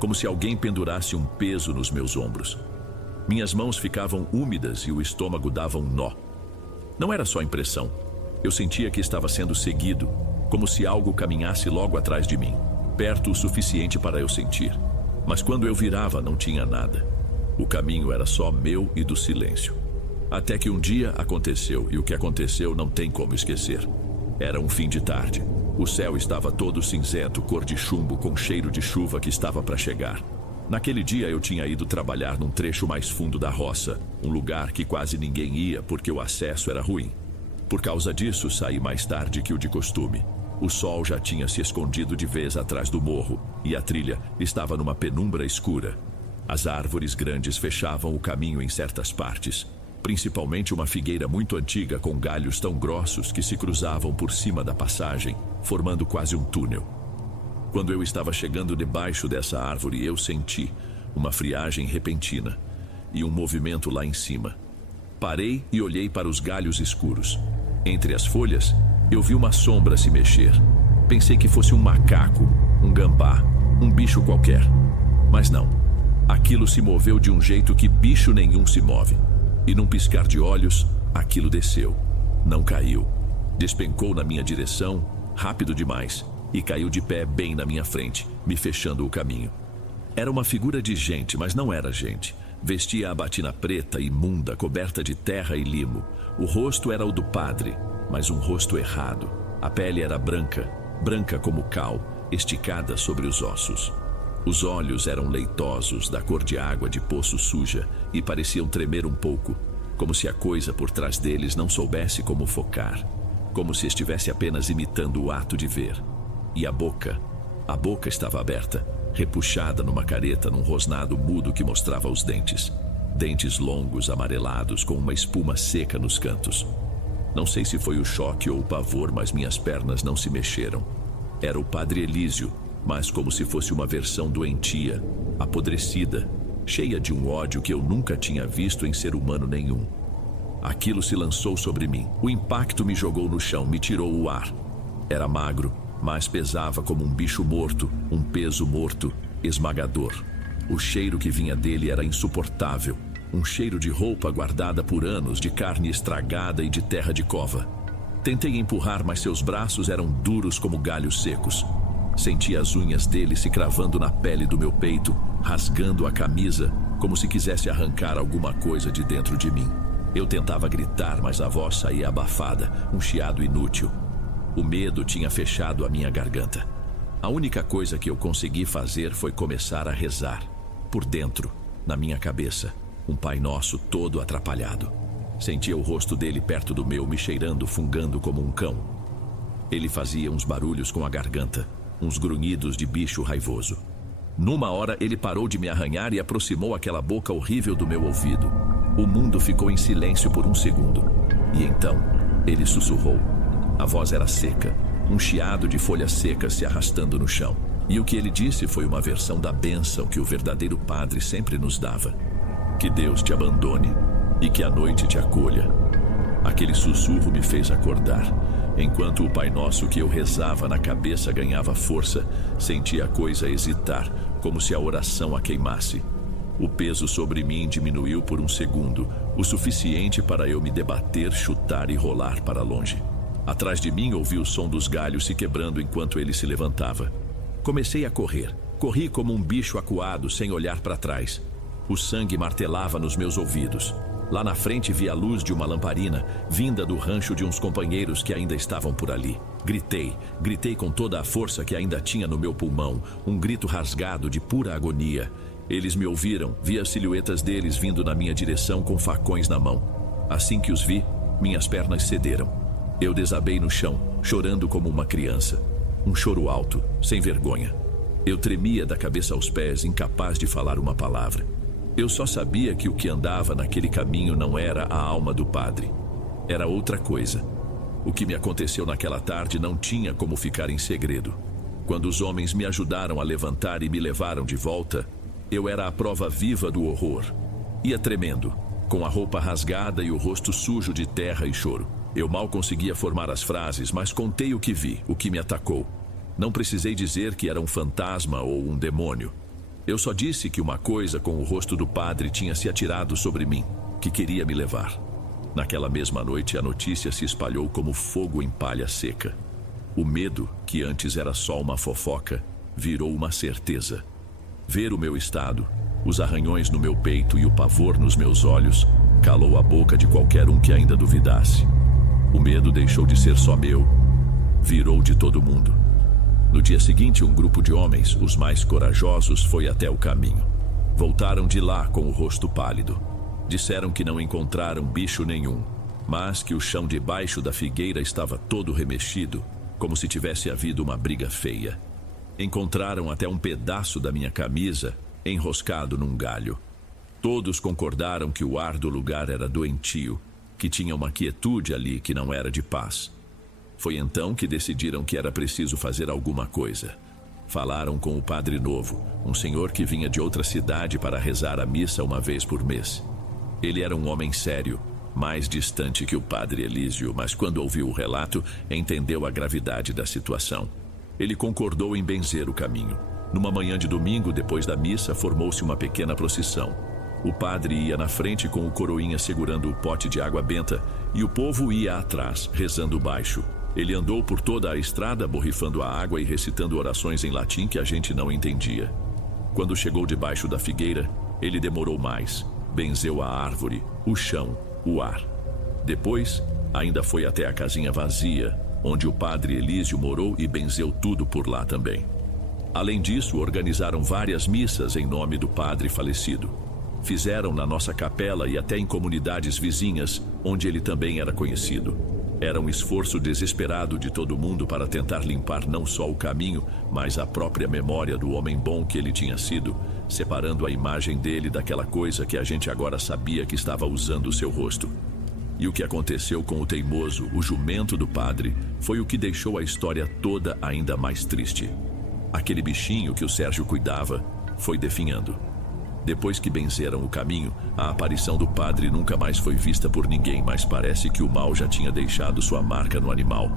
como se alguém pendurasse um peso nos meus ombros. Minhas mãos ficavam úmidas e o estômago dava um nó. Não era só impressão. Eu sentia que estava sendo seguido, como se algo caminhasse logo atrás de mim, perto o suficiente para eu sentir. Mas quando eu virava, não tinha nada. O caminho era só meu e do silêncio. Até que um dia aconteceu, e o que aconteceu não tem como esquecer. Era um fim de tarde. O céu estava todo cinzento, cor de chumbo, com cheiro de chuva que estava para chegar. Naquele dia eu tinha ido trabalhar num trecho mais fundo da roça, um lugar que quase ninguém ia porque o acesso era ruim. Por causa disso, saí mais tarde que o de costume. O sol já tinha se escondido de vez atrás do morro e a trilha estava numa penumbra escura. As árvores grandes fechavam o caminho em certas partes, principalmente uma figueira muito antiga com galhos tão grossos que se cruzavam por cima da passagem, formando quase um túnel. Quando eu estava chegando debaixo dessa árvore, eu senti uma friagem repentina e um movimento lá em cima. Parei e olhei para os galhos escuros. Entre as folhas, eu vi uma sombra se mexer. Pensei que fosse um macaco, um gambá, um bicho qualquer. Mas não. Aquilo se moveu de um jeito que bicho nenhum se move. E num piscar de olhos, aquilo desceu. Não caiu. Despencou na minha direção, rápido demais, e caiu de pé bem na minha frente, me fechando o caminho. Era uma figura de gente, mas não era gente. Vestia a batina preta, imunda, coberta de terra e limo. O rosto era o do padre, mas um rosto errado. A pele era branca, branca como cal, esticada sobre os ossos. Os olhos eram leitosos, da cor de água de poço suja, e pareciam tremer um pouco, como se a coisa por trás deles não soubesse como focar, como se estivesse apenas imitando o ato de ver. E a boca estava aberta, repuxada numa careta num rosnado mudo que mostrava os dentes. Dentes longos, amarelados, com uma espuma seca nos cantos. Não sei se foi o choque ou o pavor, mas minhas pernas não se mexeram. Era o Padre Elísio, mas como se fosse uma versão doentia, apodrecida, cheia de um ódio que eu nunca tinha visto em ser humano nenhum. Aquilo se lançou sobre mim. O impacto me jogou no chão, me tirou o ar. Era magro, mas pesava como um bicho morto, um peso morto, esmagador. O cheiro que vinha dele era insuportável. Um cheiro de roupa guardada por anos, de carne estragada e de terra de cova. Tentei empurrar, mas seus braços eram duros como galhos secos. Senti as unhas dele se cravando na pele do meu peito, rasgando a camisa, como se quisesse arrancar alguma coisa de dentro de mim. Eu tentava gritar, mas a voz saía abafada, um chiado inútil. O medo tinha fechado a minha garganta. A única coisa que eu consegui fazer foi começar a rezar. Por dentro, na minha cabeça, um Pai Nosso todo atrapalhado. Sentia o rosto dele perto do meu, me cheirando, fungando como um cão. Ele fazia uns barulhos com a garganta, uns grunhidos de bicho raivoso. Numa hora, ele parou de me arranhar e aproximou aquela boca horrível do meu ouvido. O mundo ficou em silêncio por um segundo. E então, ele sussurrou. A voz era seca, um chiado de folhas secas se arrastando no chão. E o que ele disse foi uma versão da bênção que o verdadeiro padre sempre nos dava. Que Deus te abandone e que a noite te acolha. Aquele sussurro me fez acordar. Enquanto o Pai Nosso que eu rezava na cabeça ganhava força, senti a coisa hesitar, como se a oração a queimasse. O peso sobre mim diminuiu por um segundo, o suficiente para eu me debater, chutar e rolar para longe. Atrás de mim ouvi o som dos galhos se quebrando enquanto ele se levantava. Comecei a correr. Corri como um bicho acuado, sem olhar para trás. O sangue martelava nos meus ouvidos. Lá na frente vi a luz de uma lamparina, vinda do rancho de uns companheiros que ainda estavam por ali. Gritei com toda a força que ainda tinha no meu pulmão, um grito rasgado de pura agonia. Eles me ouviram, vi as silhuetas deles vindo na minha direção com facões na mão. Assim que os vi, minhas pernas cederam. Eu desabei no chão, chorando como uma criança. Um choro alto, sem vergonha. Eu tremia da cabeça aos pés, incapaz de falar uma palavra. Eu só sabia que o que andava naquele caminho não era a alma do padre. Era outra coisa. O que me aconteceu naquela tarde não tinha como ficar em segredo. Quando os homens me ajudaram a levantar e me levaram de volta, eu era a prova viva do horror. Ia tremendo, com a roupa rasgada e o rosto sujo de terra e choro. Eu mal conseguia formar as frases, mas contei o que vi, o que me atacou. Não precisei dizer que era um fantasma ou um demônio. Eu só disse que uma coisa com o rosto do padre tinha se atirado sobre mim, que queria me levar. Naquela mesma noite, a notícia se espalhou como fogo em palha seca. O medo, que antes era só uma fofoca, virou uma certeza. Ver o meu estado, os arranhões no meu peito e o pavor nos meus olhos, calou a boca de qualquer um que ainda duvidasse. O medo deixou de ser só meu, virou de todo mundo. No dia seguinte, um grupo de homens, os mais corajosos, foi até o caminho. Voltaram de lá com o rosto pálido. Disseram que não encontraram bicho nenhum, mas que o chão debaixo da figueira estava todo remexido, como se tivesse havido uma briga feia. Encontraram até um pedaço da minha camisa enroscado num galho. Todos concordaram que o ar do lugar era doentio, que tinha uma quietude ali que não era de paz. Foi então que decidiram que era preciso fazer alguma coisa. Falaram com o padre novo, um senhor que vinha de outra cidade para rezar a missa uma vez por mês. Ele era um homem sério, mais distante que o padre Elísio, mas quando ouviu o relato, entendeu a gravidade da situação. Ele concordou em benzer o caminho. Numa manhã de domingo, depois da missa, formou-se uma pequena procissão. O padre ia na frente com o coroinha segurando o pote de água benta e o povo ia atrás, rezando baixo. Ele andou por toda a estrada, borrifando a água e recitando orações em latim que a gente não entendia. Quando chegou debaixo da figueira, ele demorou mais. Benzeu a árvore, o chão, o ar. Depois, ainda foi até a casinha vazia, onde o padre Elísio morou e benzeu tudo por lá também. Além disso, organizaram várias missas em nome do padre falecido. Fizeram na nossa capela e até em comunidades vizinhas, onde ele também era conhecido. Era um esforço desesperado de todo mundo para tentar limpar não só o caminho, mas a própria memória do homem bom que ele tinha sido, separando a imagem dele daquela coisa que a gente agora sabia que estava usando o seu rosto. E o que aconteceu com o teimoso, o jumento do padre, foi o que deixou a história toda ainda mais triste. Aquele bichinho que o Sérgio cuidava foi definhando. Depois que benzeram o caminho, a aparição do padre nunca mais foi vista por ninguém, mas parece que o mal já tinha deixado sua marca no animal.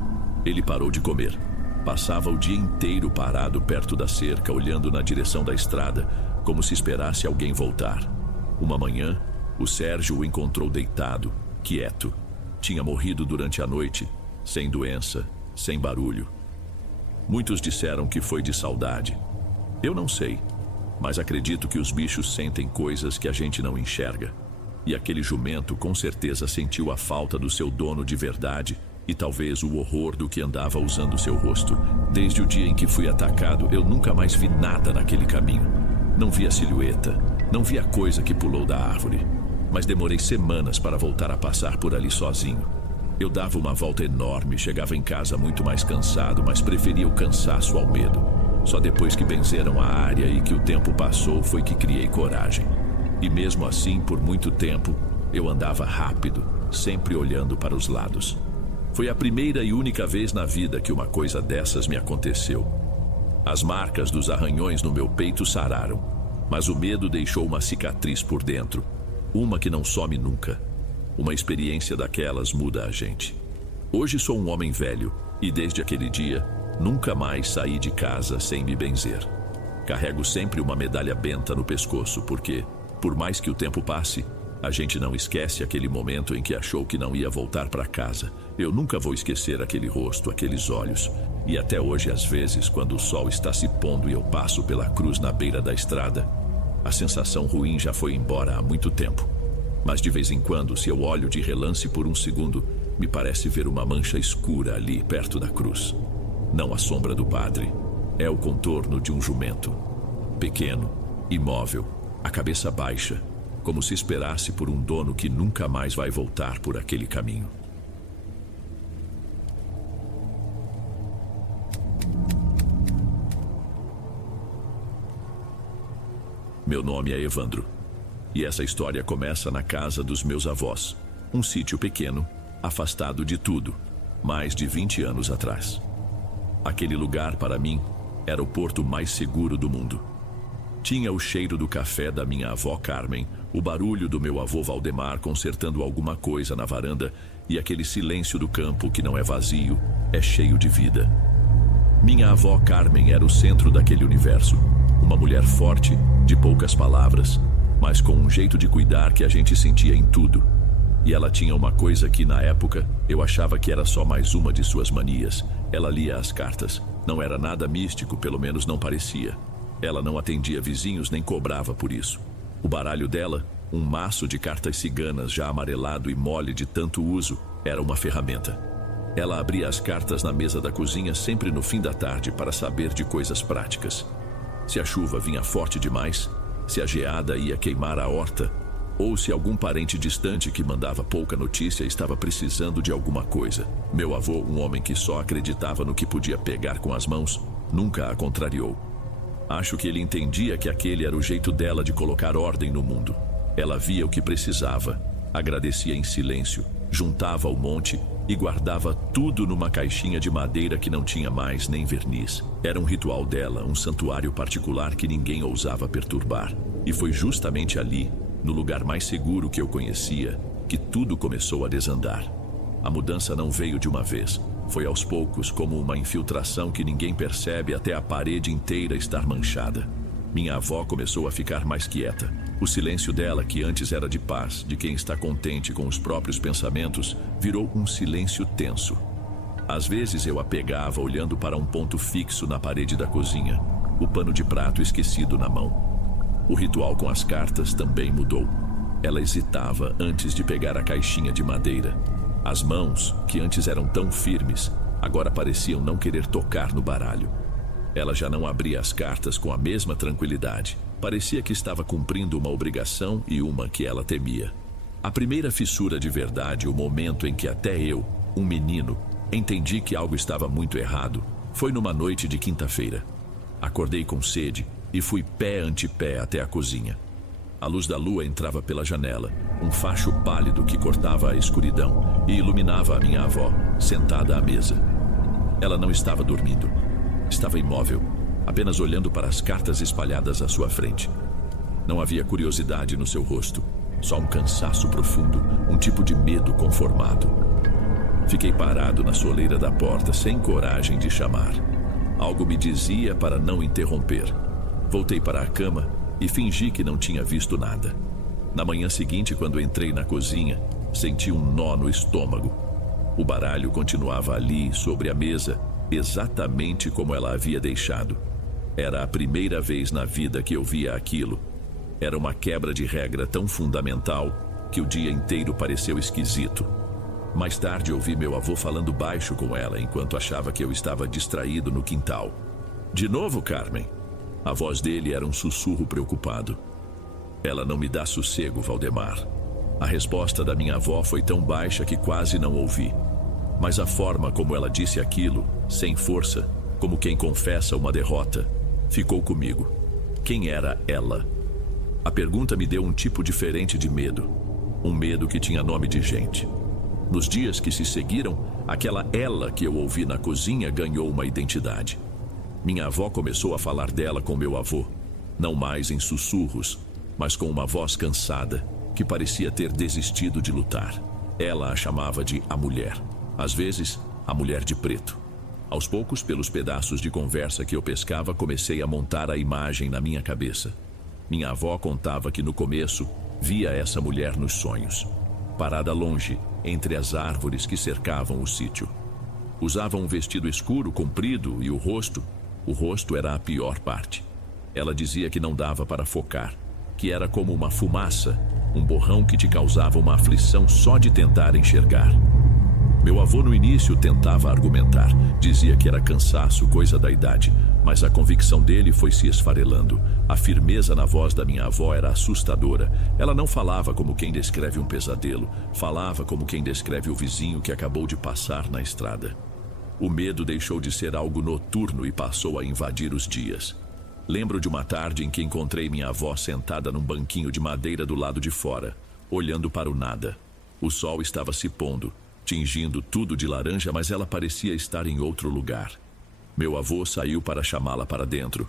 Ele parou de comer. Passava o dia inteiro parado perto da cerca, olhando na direção da estrada, como se esperasse alguém voltar. Uma manhã, o Sérgio o encontrou deitado, quieto. Tinha morrido durante a noite, sem doença, sem barulho. Muitos disseram que foi de saudade. Eu não sei. Mas acredito que os bichos sentem coisas que a gente não enxerga. E aquele jumento com certeza sentiu a falta do seu dono de verdade e talvez o horror do que andava usando seu rosto. Desde o dia em que fui atacado, eu nunca mais vi nada naquele caminho. Não vi a silhueta, não vi a coisa que pulou da árvore. Mas demorei semanas para voltar a passar por ali sozinho. Eu dava uma volta enorme, chegava em casa muito mais cansado, mas preferia o cansaço ao medo. Só depois que benzeram a área e que o tempo passou foi que criei coragem. E mesmo assim, por muito tempo, eu andava rápido, sempre olhando para os lados. Foi a primeira e única vez na vida que uma coisa dessas me aconteceu. As marcas dos arranhões no meu peito sararam, mas o medo deixou uma cicatriz por dentro, uma que não some nunca. Uma experiência daquelas muda a gente. Hoje sou um homem velho e desde aquele dia nunca mais saí de casa sem me benzer. Carrego sempre uma medalha benta no pescoço porque, por mais que o tempo passe, a gente não esquece aquele momento em que achou que não ia voltar para casa. Eu nunca vou esquecer aquele rosto, aqueles olhos. E até hoje, às vezes, quando o sol está se pondo e eu passo pela cruz na beira da estrada, a sensação ruim já foi embora há muito tempo. Mas de vez em quando, se eu olho de relance por um segundo, me parece ver uma mancha escura ali perto da cruz. Não a sombra do padre, é o contorno de um jumento. Pequeno, imóvel, a cabeça baixa, como se esperasse por um dono que nunca mais vai voltar por aquele caminho. Meu nome é Evandro, e essa história começa na casa dos meus avós, um sítio pequeno, afastado de tudo, mais de 20 anos atrás. Aquele lugar, para mim, era o porto mais seguro do mundo. Tinha o cheiro do café da minha avó Carmen, o barulho do meu avô Valdemar consertando alguma coisa na varanda e aquele silêncio do campo que não é vazio, é cheio de vida. Minha avó Carmen era o centro daquele universo. Uma mulher forte, de poucas palavras, mas com um jeito de cuidar que a gente sentia em tudo. E ela tinha uma coisa que, na época, eu achava que era só mais uma de suas manias. Ela lia as cartas. Não era nada místico, pelo menos não parecia. Ela não atendia vizinhos nem cobrava por isso. O baralho dela, um maço de cartas ciganas já amarelado e mole de tanto uso, era uma ferramenta. Ela abria as cartas na mesa da cozinha sempre no fim da tarde para saber de coisas práticas. Se a chuva vinha forte demais, se a geada ia queimar a horta, ou se algum parente distante que mandava pouca notícia estava precisando de alguma coisa. Meu avô, um homem que só acreditava no que podia pegar com as mãos, nunca a contrariou. Acho que ele entendia que aquele era o jeito dela de colocar ordem no mundo. Ela via o que precisava, agradecia em silêncio, juntava o monte e guardava tudo numa caixinha de madeira que não tinha mais nem verniz. Era um ritual dela, um santuário particular que ninguém ousava perturbar. E foi justamente ali, no lugar mais seguro que eu conhecia, que tudo começou a desandar. A mudança não veio de uma vez. Foi aos poucos, como uma infiltração que ninguém percebe até a parede inteira estar manchada. Minha avó começou a ficar mais quieta. O silêncio dela, que antes era de paz, de quem está contente com os próprios pensamentos, virou um silêncio tenso. Às vezes eu a pegava olhando para um ponto fixo na parede da cozinha, o pano de prato esquecido na mão. O ritual com as cartas também mudou. Ela hesitava antes de pegar a caixinha de madeira. As mãos, que antes eram tão firmes, agora pareciam não querer tocar no baralho. Ela já não abria as cartas com a mesma tranquilidade. Parecia que estava cumprindo uma obrigação e uma que ela temia. A primeira fissura de verdade, o momento em que até eu, um menino, entendi que algo estava muito errado, foi numa noite de quinta-feira. Acordei com sede e fui pé ante pé até a cozinha. A luz da lua entrava pela janela, um facho pálido que cortava a escuridão e iluminava a minha avó, sentada à mesa. Ela não estava dormindo. Estava imóvel, apenas olhando para as cartas espalhadas à sua frente. Não havia curiosidade no seu rosto, só um cansaço profundo, um tipo de medo conformado. Fiquei parado na soleira da porta, sem coragem de chamar. Algo me dizia para não interromper. Voltei para a cama e fingi que não tinha visto nada. Na manhã seguinte, quando entrei na cozinha, senti um nó no estômago. O baralho continuava ali, sobre a mesa, exatamente como ela havia deixado. Era a primeira vez na vida que eu via aquilo. Era uma quebra de regra tão fundamental que o dia inteiro pareceu esquisito. Mais tarde ouvi meu avô falando baixo com ela enquanto achava que eu estava distraído no quintal. "De novo, Carmen?" A voz dele era um sussurro preocupado. "Ela não me dá sossego, Valdemar." A resposta da minha avó foi tão baixa que quase não ouvi. Mas a forma como ela disse aquilo, sem força, como quem confessa uma derrota, ficou comigo. Quem era ela? A pergunta me deu um tipo diferente de medo. Um medo que tinha nome de gente. Nos dias que se seguiram, aquela ela que eu ouvi na cozinha ganhou uma identidade. Minha avó começou a falar dela com meu avô, não mais em sussurros, mas com uma voz cansada, que parecia ter desistido de lutar. Ela a chamava de a mulher, às vezes, a mulher de preto. Aos poucos, pelos pedaços de conversa que eu pescava, comecei a montar a imagem na minha cabeça. Minha avó contava que no começo via essa mulher nos sonhos, parada longe, entre as árvores que cercavam o sítio. Usava um vestido escuro, comprido, e o rosto era a pior parte. Ela dizia que não dava para focar, que era como uma fumaça, um borrão que te causava uma aflição só de tentar enxergar. Meu avô no início tentava argumentar, dizia que era cansaço, coisa da idade, mas a convicção dele foi se esfarelando. A firmeza na voz da minha avó era assustadora. Ela não falava como quem descreve um pesadelo, falava como quem descreve o vizinho que acabou de passar na estrada. O medo deixou de ser algo noturno e passou a invadir os dias. Lembro de uma tarde em que encontrei minha avó sentada num banquinho de madeira do lado de fora, olhando para o nada. O sol estava se pondo, tingindo tudo de laranja, mas ela parecia estar em outro lugar. Meu avô saiu para chamá-la para dentro.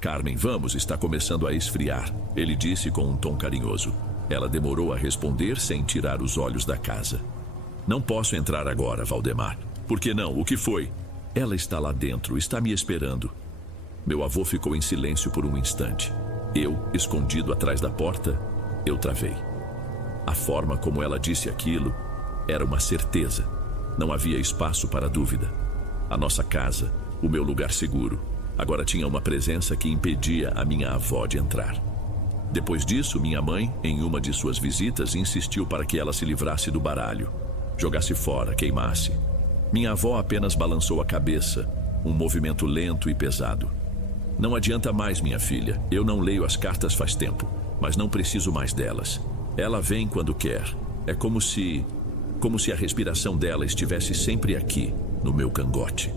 "Carmen, vamos, está começando a esfriar", ele disse com um tom carinhoso. Ela demorou a responder sem tirar os olhos da casa. "Não posso entrar agora, Valdemar." "Por que não? O que foi?" "Ela está lá dentro, está me esperando." Meu avô ficou em silêncio por um instante. Eu, escondido atrás da porta, eu travei. A forma como ela disse aquilo era uma certeza. Não havia espaço para dúvida. A nossa casa, o meu lugar seguro, agora tinha uma presença que impedia a minha avó de entrar. Depois disso, minha mãe, em uma de suas visitas, insistiu para que ela se livrasse do baralho, jogasse fora, queimasse. Minha avó apenas balançou a cabeça, um movimento lento e pesado. "Não adianta mais, minha filha. Eu não leio as cartas faz tempo, mas não preciso mais delas. Ela vem quando quer. É como se a respiração dela estivesse sempre aqui, no meu cangote."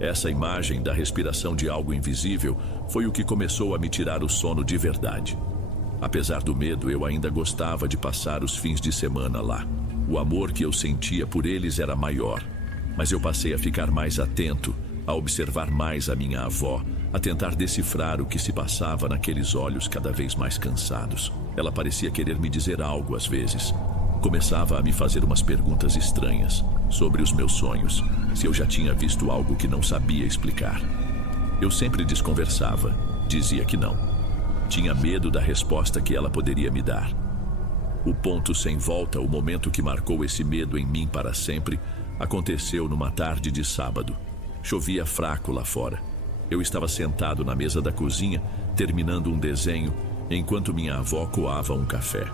Essa imagem da respiração de algo invisível foi o que começou a me tirar o sono de verdade. Apesar do medo, eu ainda gostava de passar os fins de semana lá. O amor que eu sentia por eles era maior, mas eu passei a ficar mais atento, a observar mais a minha avó, a tentar decifrar o que se passava naqueles olhos cada vez mais cansados. Ela parecia querer me dizer algo às vezes. Começava a me fazer umas perguntas estranhas sobre os meus sonhos, se eu já tinha visto algo que não sabia explicar. Eu sempre desconversava, dizia que não. Tinha medo da resposta que ela poderia me dar. O ponto sem volta, o momento que marcou esse medo em mim para sempre, aconteceu numa tarde de sábado. Chovia fraco lá fora. Eu estava sentado na mesa da cozinha, terminando um desenho, enquanto minha avó coava um café.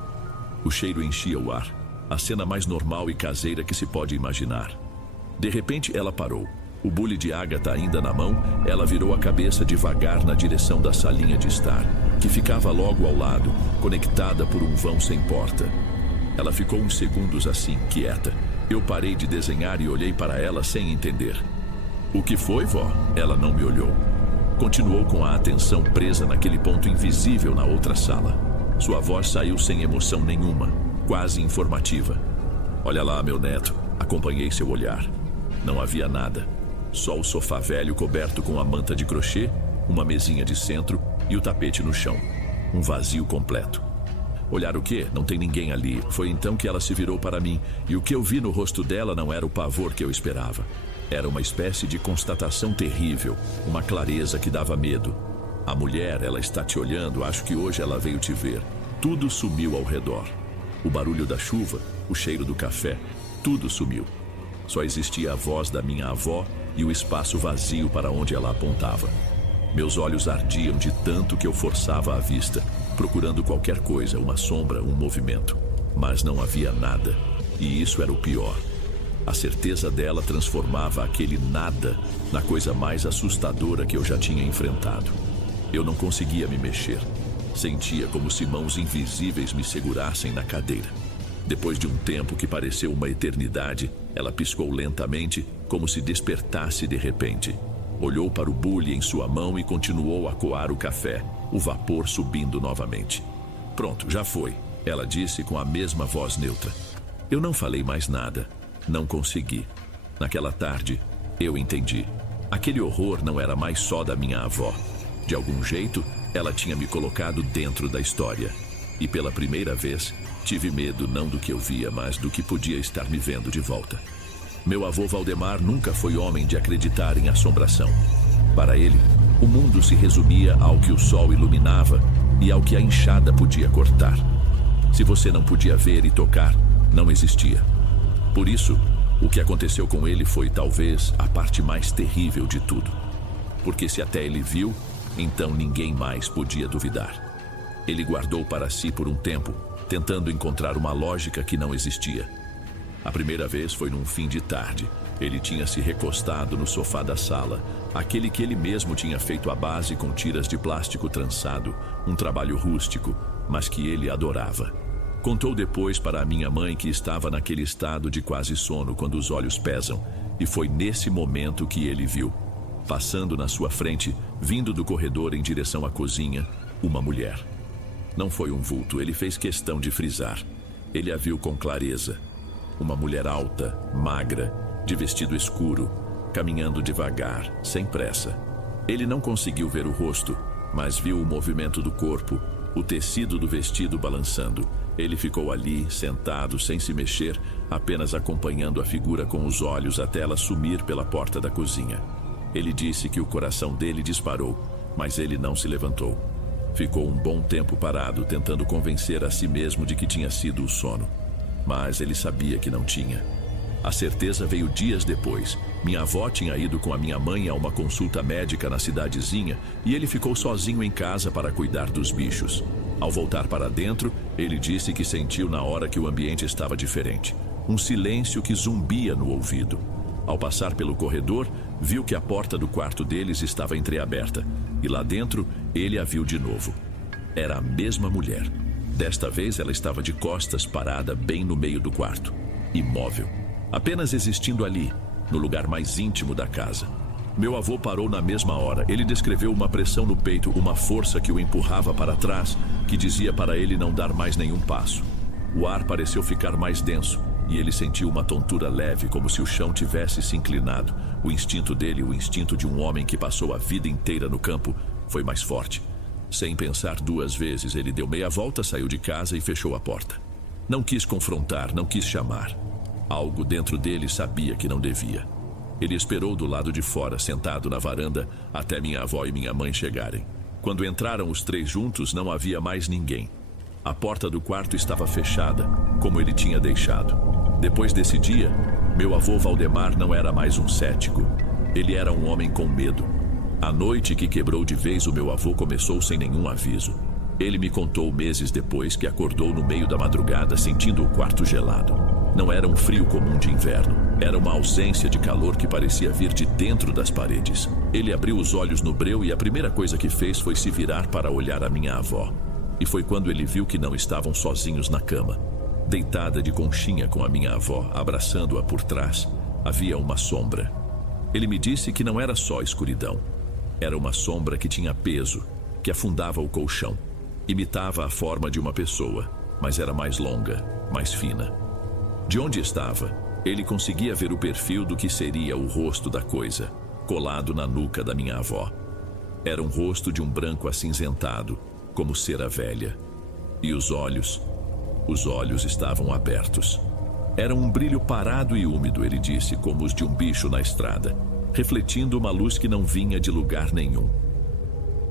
O cheiro enchia o ar, a cena mais normal e caseira que se pode imaginar. De repente, ela parou. O bule de Agatha ainda na mão, ela virou a cabeça devagar na direção da salinha de estar, que ficava logo ao lado, conectada por um vão sem porta. Ela ficou uns segundos assim, quieta. Eu parei de desenhar e olhei para ela sem entender. "O que foi, vó?" Ela não me olhou. Continuou com a atenção presa naquele ponto invisível na outra sala. Sua voz saiu sem emoção nenhuma, quase informativa. "Olha lá, meu neto." Acompanhei seu olhar. Não havia nada. Só o sofá velho coberto com a manta de crochê, uma mesinha de centro e o tapete no chão. Um vazio completo. "Olhar o quê? Não tem ninguém ali." Foi então que ela se virou para mim, e o que eu vi no rosto dela não era o pavor que eu esperava. Era uma espécie de constatação terrível, uma clareza que dava medo. "A mulher, ela está te olhando, acho que hoje ela veio te ver." Tudo sumiu ao redor. O barulho da chuva, o cheiro do café, tudo sumiu. Só existia a voz da minha avó e o espaço vazio para onde ela apontava. Meus olhos ardiam de tanto que eu forçava a vista, procurando qualquer coisa, uma sombra, um movimento. Mas não havia nada, e isso era o pior. A certeza dela transformava aquele nada na coisa mais assustadora que eu já tinha enfrentado. Eu não conseguia me mexer. Sentia como se mãos invisíveis me segurassem na cadeira. Depois de um tempo que pareceu uma eternidade, ela piscou lentamente, como se despertasse de repente. Olhou para o bule em sua mão e continuou a coar o café, o vapor subindo novamente. "Pronto, já foi", ela disse com a mesma voz neutra. Eu não falei mais nada. Não consegui. Naquela tarde, eu entendi. Aquele horror não era mais só da minha avó. De algum jeito, ela tinha me colocado dentro da história. E pela primeira vez, tive medo não do que eu via, mas do que podia estar me vendo de volta. Meu avô Valdemar nunca foi homem de acreditar em assombração. Para ele, o mundo se resumia ao que o sol iluminava e ao que a enxada podia cortar. Se você não podia ver e tocar, não existia. Por isso, o que aconteceu com ele foi talvez a parte mais terrível de tudo. Porque se até ele viu, então ninguém mais podia duvidar. Ele guardou para si por um tempo, tentando encontrar uma lógica que não existia. A primeira vez foi num fim de tarde. Ele tinha se recostado no sofá da sala, aquele que ele mesmo tinha feito à base com tiras de plástico trançado, um trabalho rústico, mas que ele adorava. Contou depois para a minha mãe que estava naquele estado de quase sono quando os olhos pesam, e foi nesse momento que ele viu, passando na sua frente, vindo do corredor em direção à cozinha, uma mulher. Não foi um vulto, ele fez questão de frisar. Ele a viu com clareza. Uma mulher alta, magra, de vestido escuro, caminhando devagar, sem pressa. Ele não conseguiu ver o rosto, mas viu o movimento do corpo, o tecido do vestido balançando. Ele ficou ali, sentado, sem se mexer, apenas acompanhando a figura com os olhos até ela sumir pela porta da cozinha. Ele disse que o coração dele disparou, mas ele não se levantou. Ficou um bom tempo parado, tentando convencer a si mesmo de que tinha sido o sono. Mas ele sabia que não tinha. A certeza veio dias depois. Minha avó tinha ido com a minha mãe a uma consulta médica na cidadezinha e ele ficou sozinho em casa para cuidar dos bichos. Ao voltar para dentro, ele disse que sentiu na hora que o ambiente estava diferente. Um silêncio que zumbia no ouvido. Ao passar pelo corredor, viu que a porta do quarto deles estava entreaberta. E lá dentro, ele a viu de novo. Era a mesma mulher. Desta vez, ela estava de costas, parada bem no meio do quarto. Imóvel. Apenas existindo ali, no lugar mais íntimo da casa. Meu avô parou na mesma hora. Ele descreveu uma pressão no peito, uma força que o empurrava para trás, que dizia para ele não dar mais nenhum passo. O ar pareceu ficar mais denso, e ele sentiu uma tontura leve, como se o chão tivesse se inclinado. O instinto dele, o instinto de um homem que passou a vida inteira no campo, foi mais forte. Sem pensar duas vezes, ele deu meia volta, saiu de casa e fechou a porta. Não quis confrontar, não quis chamar. Algo dentro dele sabia que não devia. Ele esperou do lado de fora, sentado na varanda, até minha avó e minha mãe chegarem. Quando entraram os três juntos, não havia mais ninguém. A porta do quarto estava fechada, como ele tinha deixado. Depois desse dia, meu avô Valdemar não era mais um cético. Ele era um homem com medo. A noite que quebrou de vez o meu avô começou sem nenhum aviso. Ele me contou meses depois que acordou no meio da madrugada sentindo o quarto gelado. Não era um frio comum de inverno. Era uma ausência de calor que parecia vir de dentro das paredes. Ele abriu os olhos no breu e a primeira coisa que fez foi se virar para olhar a minha avó. E foi quando ele viu que não estavam sozinhos na cama. Deitada de conchinha com a minha avó, abraçando-a por trás, havia uma sombra. Ele me disse que não era só escuridão. Era uma sombra que tinha peso, que afundava o colchão. Imitava a forma de uma pessoa, mas era mais longa, mais fina. De onde estava, ele conseguia ver o perfil do que seria o rosto da coisa, colado na nuca da minha avó. Era um rosto de um branco acinzentado, como cera velha. E os olhos estavam abertos. Era um brilho parado e úmido, ele disse, como os de um bicho na estrada, refletindo uma luz que não vinha de lugar nenhum.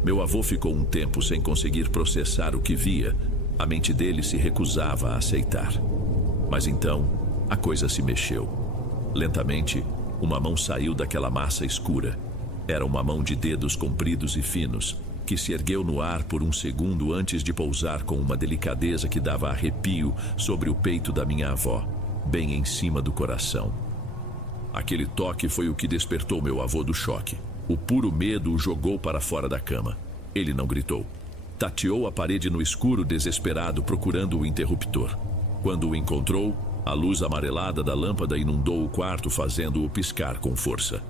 Meu avô ficou um tempo sem conseguir processar o que via. A mente dele se recusava a aceitar. Mas então, a coisa se mexeu. Lentamente, uma mão saiu daquela massa escura. Era uma mão de dedos compridos e finos, que se ergueu no ar por um segundo antes de pousar com uma delicadeza que dava arrepio sobre o peito da minha avó, bem em cima do coração. Aquele toque foi o que despertou meu avô do choque. O puro medo o jogou para fora da cama. Ele não gritou. Tateou a parede no escuro, desesperado, procurando o interruptor. Quando o encontrou, a luz amarelada da lâmpada inundou o quarto, fazendo-o piscar com força.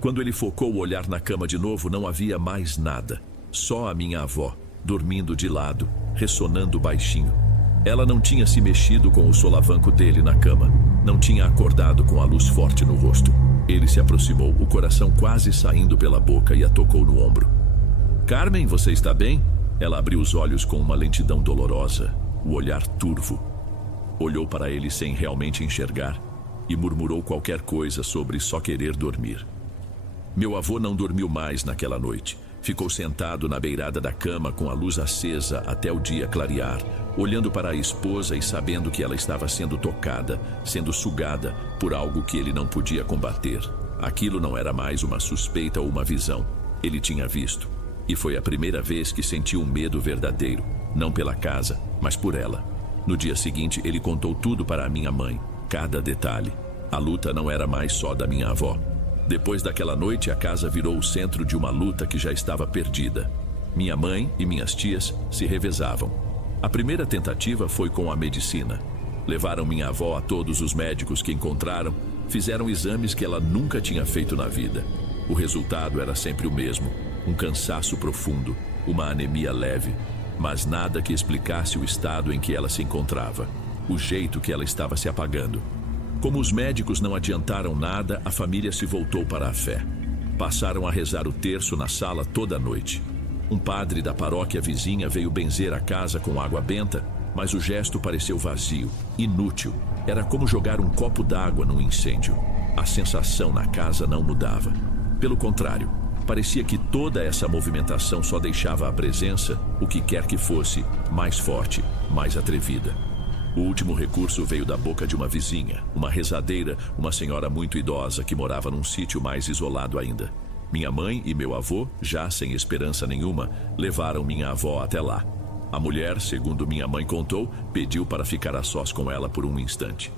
Quando ele focou o olhar na cama de novo, não havia mais nada. Só a minha avó, dormindo de lado, ressonando baixinho. Ela não tinha se mexido com o solavanco dele na cama. Não tinha acordado com a luz forte no rosto. Ele se aproximou, o coração quase saindo pela boca, e a tocou no ombro. "Carmen, você está bem?" Ela abriu os olhos com uma lentidão dolorosa, o olhar turvo. Olhou para ele sem realmente enxergar e murmurou qualquer coisa sobre só querer dormir. Meu avô não dormiu mais naquela noite. Ficou sentado na beirada da cama com a luz acesa até o dia clarear, olhando para a esposa e sabendo que ela estava sendo tocada, sendo sugada por algo que ele não podia combater. Aquilo não era mais uma suspeita ou uma visão. Ele tinha visto. E foi a primeira vez que sentiu um medo verdadeiro, não pela casa, mas por ela. No dia seguinte, ele contou tudo para a minha mãe, cada detalhe. A luta não era mais só da minha avó. Depois daquela noite, a casa virou o centro de uma luta que já estava perdida. Minha mãe e minhas tias se revezavam. A primeira tentativa foi com a medicina. Levaram minha avó a todos os médicos que encontraram, fizeram exames que ela nunca tinha feito na vida. O resultado era sempre o mesmo: um cansaço profundo, uma anemia leve, mas nada que explicasse o estado em que ela se encontrava, o jeito que ela estava se apagando. Como os médicos não adiantaram nada, a família se voltou para a fé. Passaram a rezar o terço na sala toda a noite. Um padre da paróquia vizinha veio benzer a casa com água benta, mas o gesto pareceu vazio, inútil. Era como jogar um copo d'água num incêndio. A sensação na casa não mudava. Pelo contrário, parecia que toda essa movimentação só deixava a presença, o que quer que fosse, mais forte, mais atrevida. O último recurso veio da boca de uma vizinha, uma rezadeira, uma senhora muito idosa que morava num sítio mais isolado ainda. Minha mãe e meu avô, já sem esperança nenhuma, levaram minha avó até lá. A mulher, segundo minha mãe contou, pediu para ficar a sós com ela por um instante.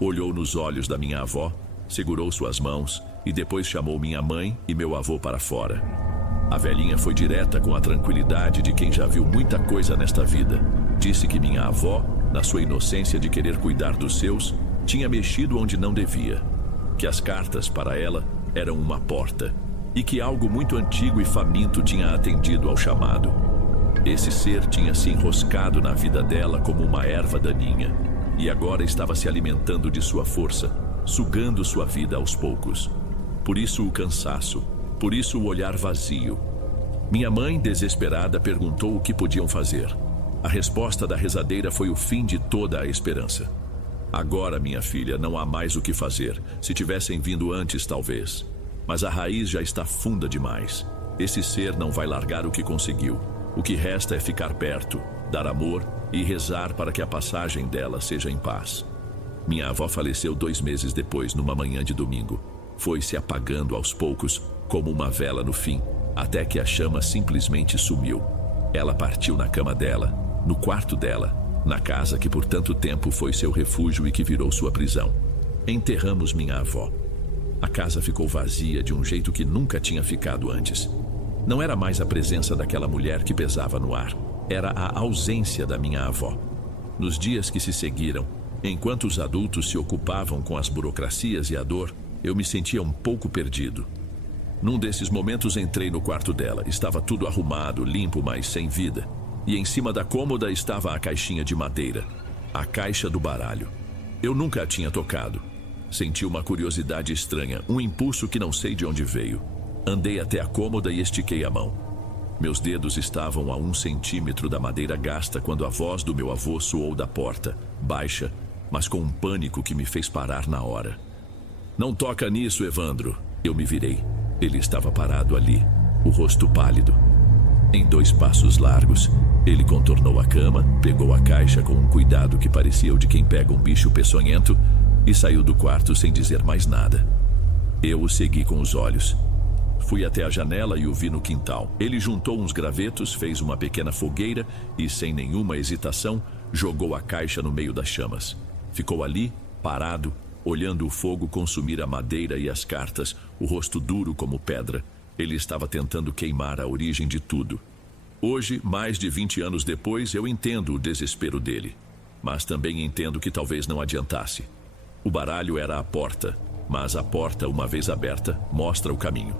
Olhou nos olhos da minha avó, segurou suas mãos e depois chamou minha mãe e meu avô para fora. A velhinha foi direta com a tranquilidade de quem já viu muita coisa nesta vida. Disse que minha avó, na sua inocência de querer cuidar dos seus, tinha mexido onde não devia. Que as cartas, para ela, eram uma porta. E que algo muito antigo e faminto tinha atendido ao chamado. Esse ser tinha se enroscado na vida dela como uma erva daninha. E agora estava se alimentando de sua força, sugando sua vida aos poucos. Por isso o cansaço, por isso o olhar vazio. Minha mãe, desesperada, perguntou o que podiam fazer. A resposta da rezadeira foi o fim de toda a esperança. Agora, minha filha, não há mais o que fazer. Se tivessem vindo antes, talvez. Mas a raiz já está funda demais. Esse ser não vai largar o que conseguiu. O que resta é ficar perto, dar amor e rezar para que a passagem dela seja em paz. Minha avó faleceu 2 meses depois, numa manhã de domingo. Foi se apagando aos poucos, como uma vela no fim, até que a chama simplesmente sumiu. Ela partiu na cama dela, no quarto dela, na casa que por tanto tempo foi seu refúgio e que virou sua prisão. Enterramos minha avó. A casa ficou vazia de um jeito que nunca tinha ficado antes. Não era mais a presença daquela mulher que pesava no ar, era a ausência da minha avó. Nos dias que se seguiram, enquanto os adultos se ocupavam com as burocracias e a dor, eu me sentia um pouco perdido. Num desses momentos entrei no quarto dela. Estava tudo arrumado, limpo, mas sem vida. E em cima da cômoda estava a caixinha de madeira, a caixa do baralho. Eu nunca a tinha tocado. Senti uma curiosidade estranha, um impulso que não sei de onde veio. Andei até a cômoda e estiquei a mão. Meus dedos estavam a 1 centímetro da madeira gasta quando a voz do meu avô soou da porta, baixa, mas com um pânico que me fez parar na hora. Não toca nisso, Evandro. Eu me virei. Ele estava parado ali, o rosto pálido. Em 2 passos largos, ele contornou a cama, pegou a caixa com um cuidado que parecia o de quem pega um bicho peçonhento e saiu do quarto sem dizer mais nada. Eu o segui com os olhos. Fui até a janela e o vi no quintal. Ele juntou uns gravetos, fez uma pequena fogueira e, sem nenhuma hesitação, jogou a caixa no meio das chamas. Ficou ali, parado, olhando o fogo consumir a madeira e as cartas, o rosto duro como pedra. Ele estava tentando queimar a origem de tudo. Hoje, mais de 20 anos depois, eu entendo o desespero dele. Mas também entendo que talvez não adiantasse. O baralho era a porta, mas a porta, uma vez aberta, mostra o caminho.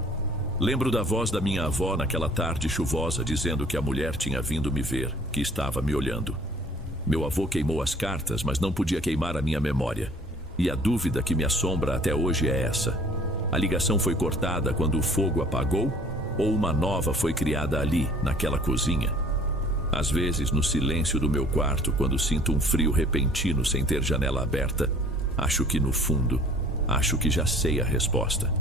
Lembro da voz da minha avó naquela tarde chuvosa, dizendo que a mulher tinha vindo me ver, que estava me olhando. Meu avô queimou as cartas, mas não podia queimar a minha memória. E a dúvida que me assombra até hoje é essa. A ligação foi cortada quando o fogo apagou? Ou uma nova foi criada ali, naquela cozinha? Às vezes, no silêncio do meu quarto, quando sinto um frio repentino sem ter janela aberta, acho que no fundo, acho que já sei a resposta.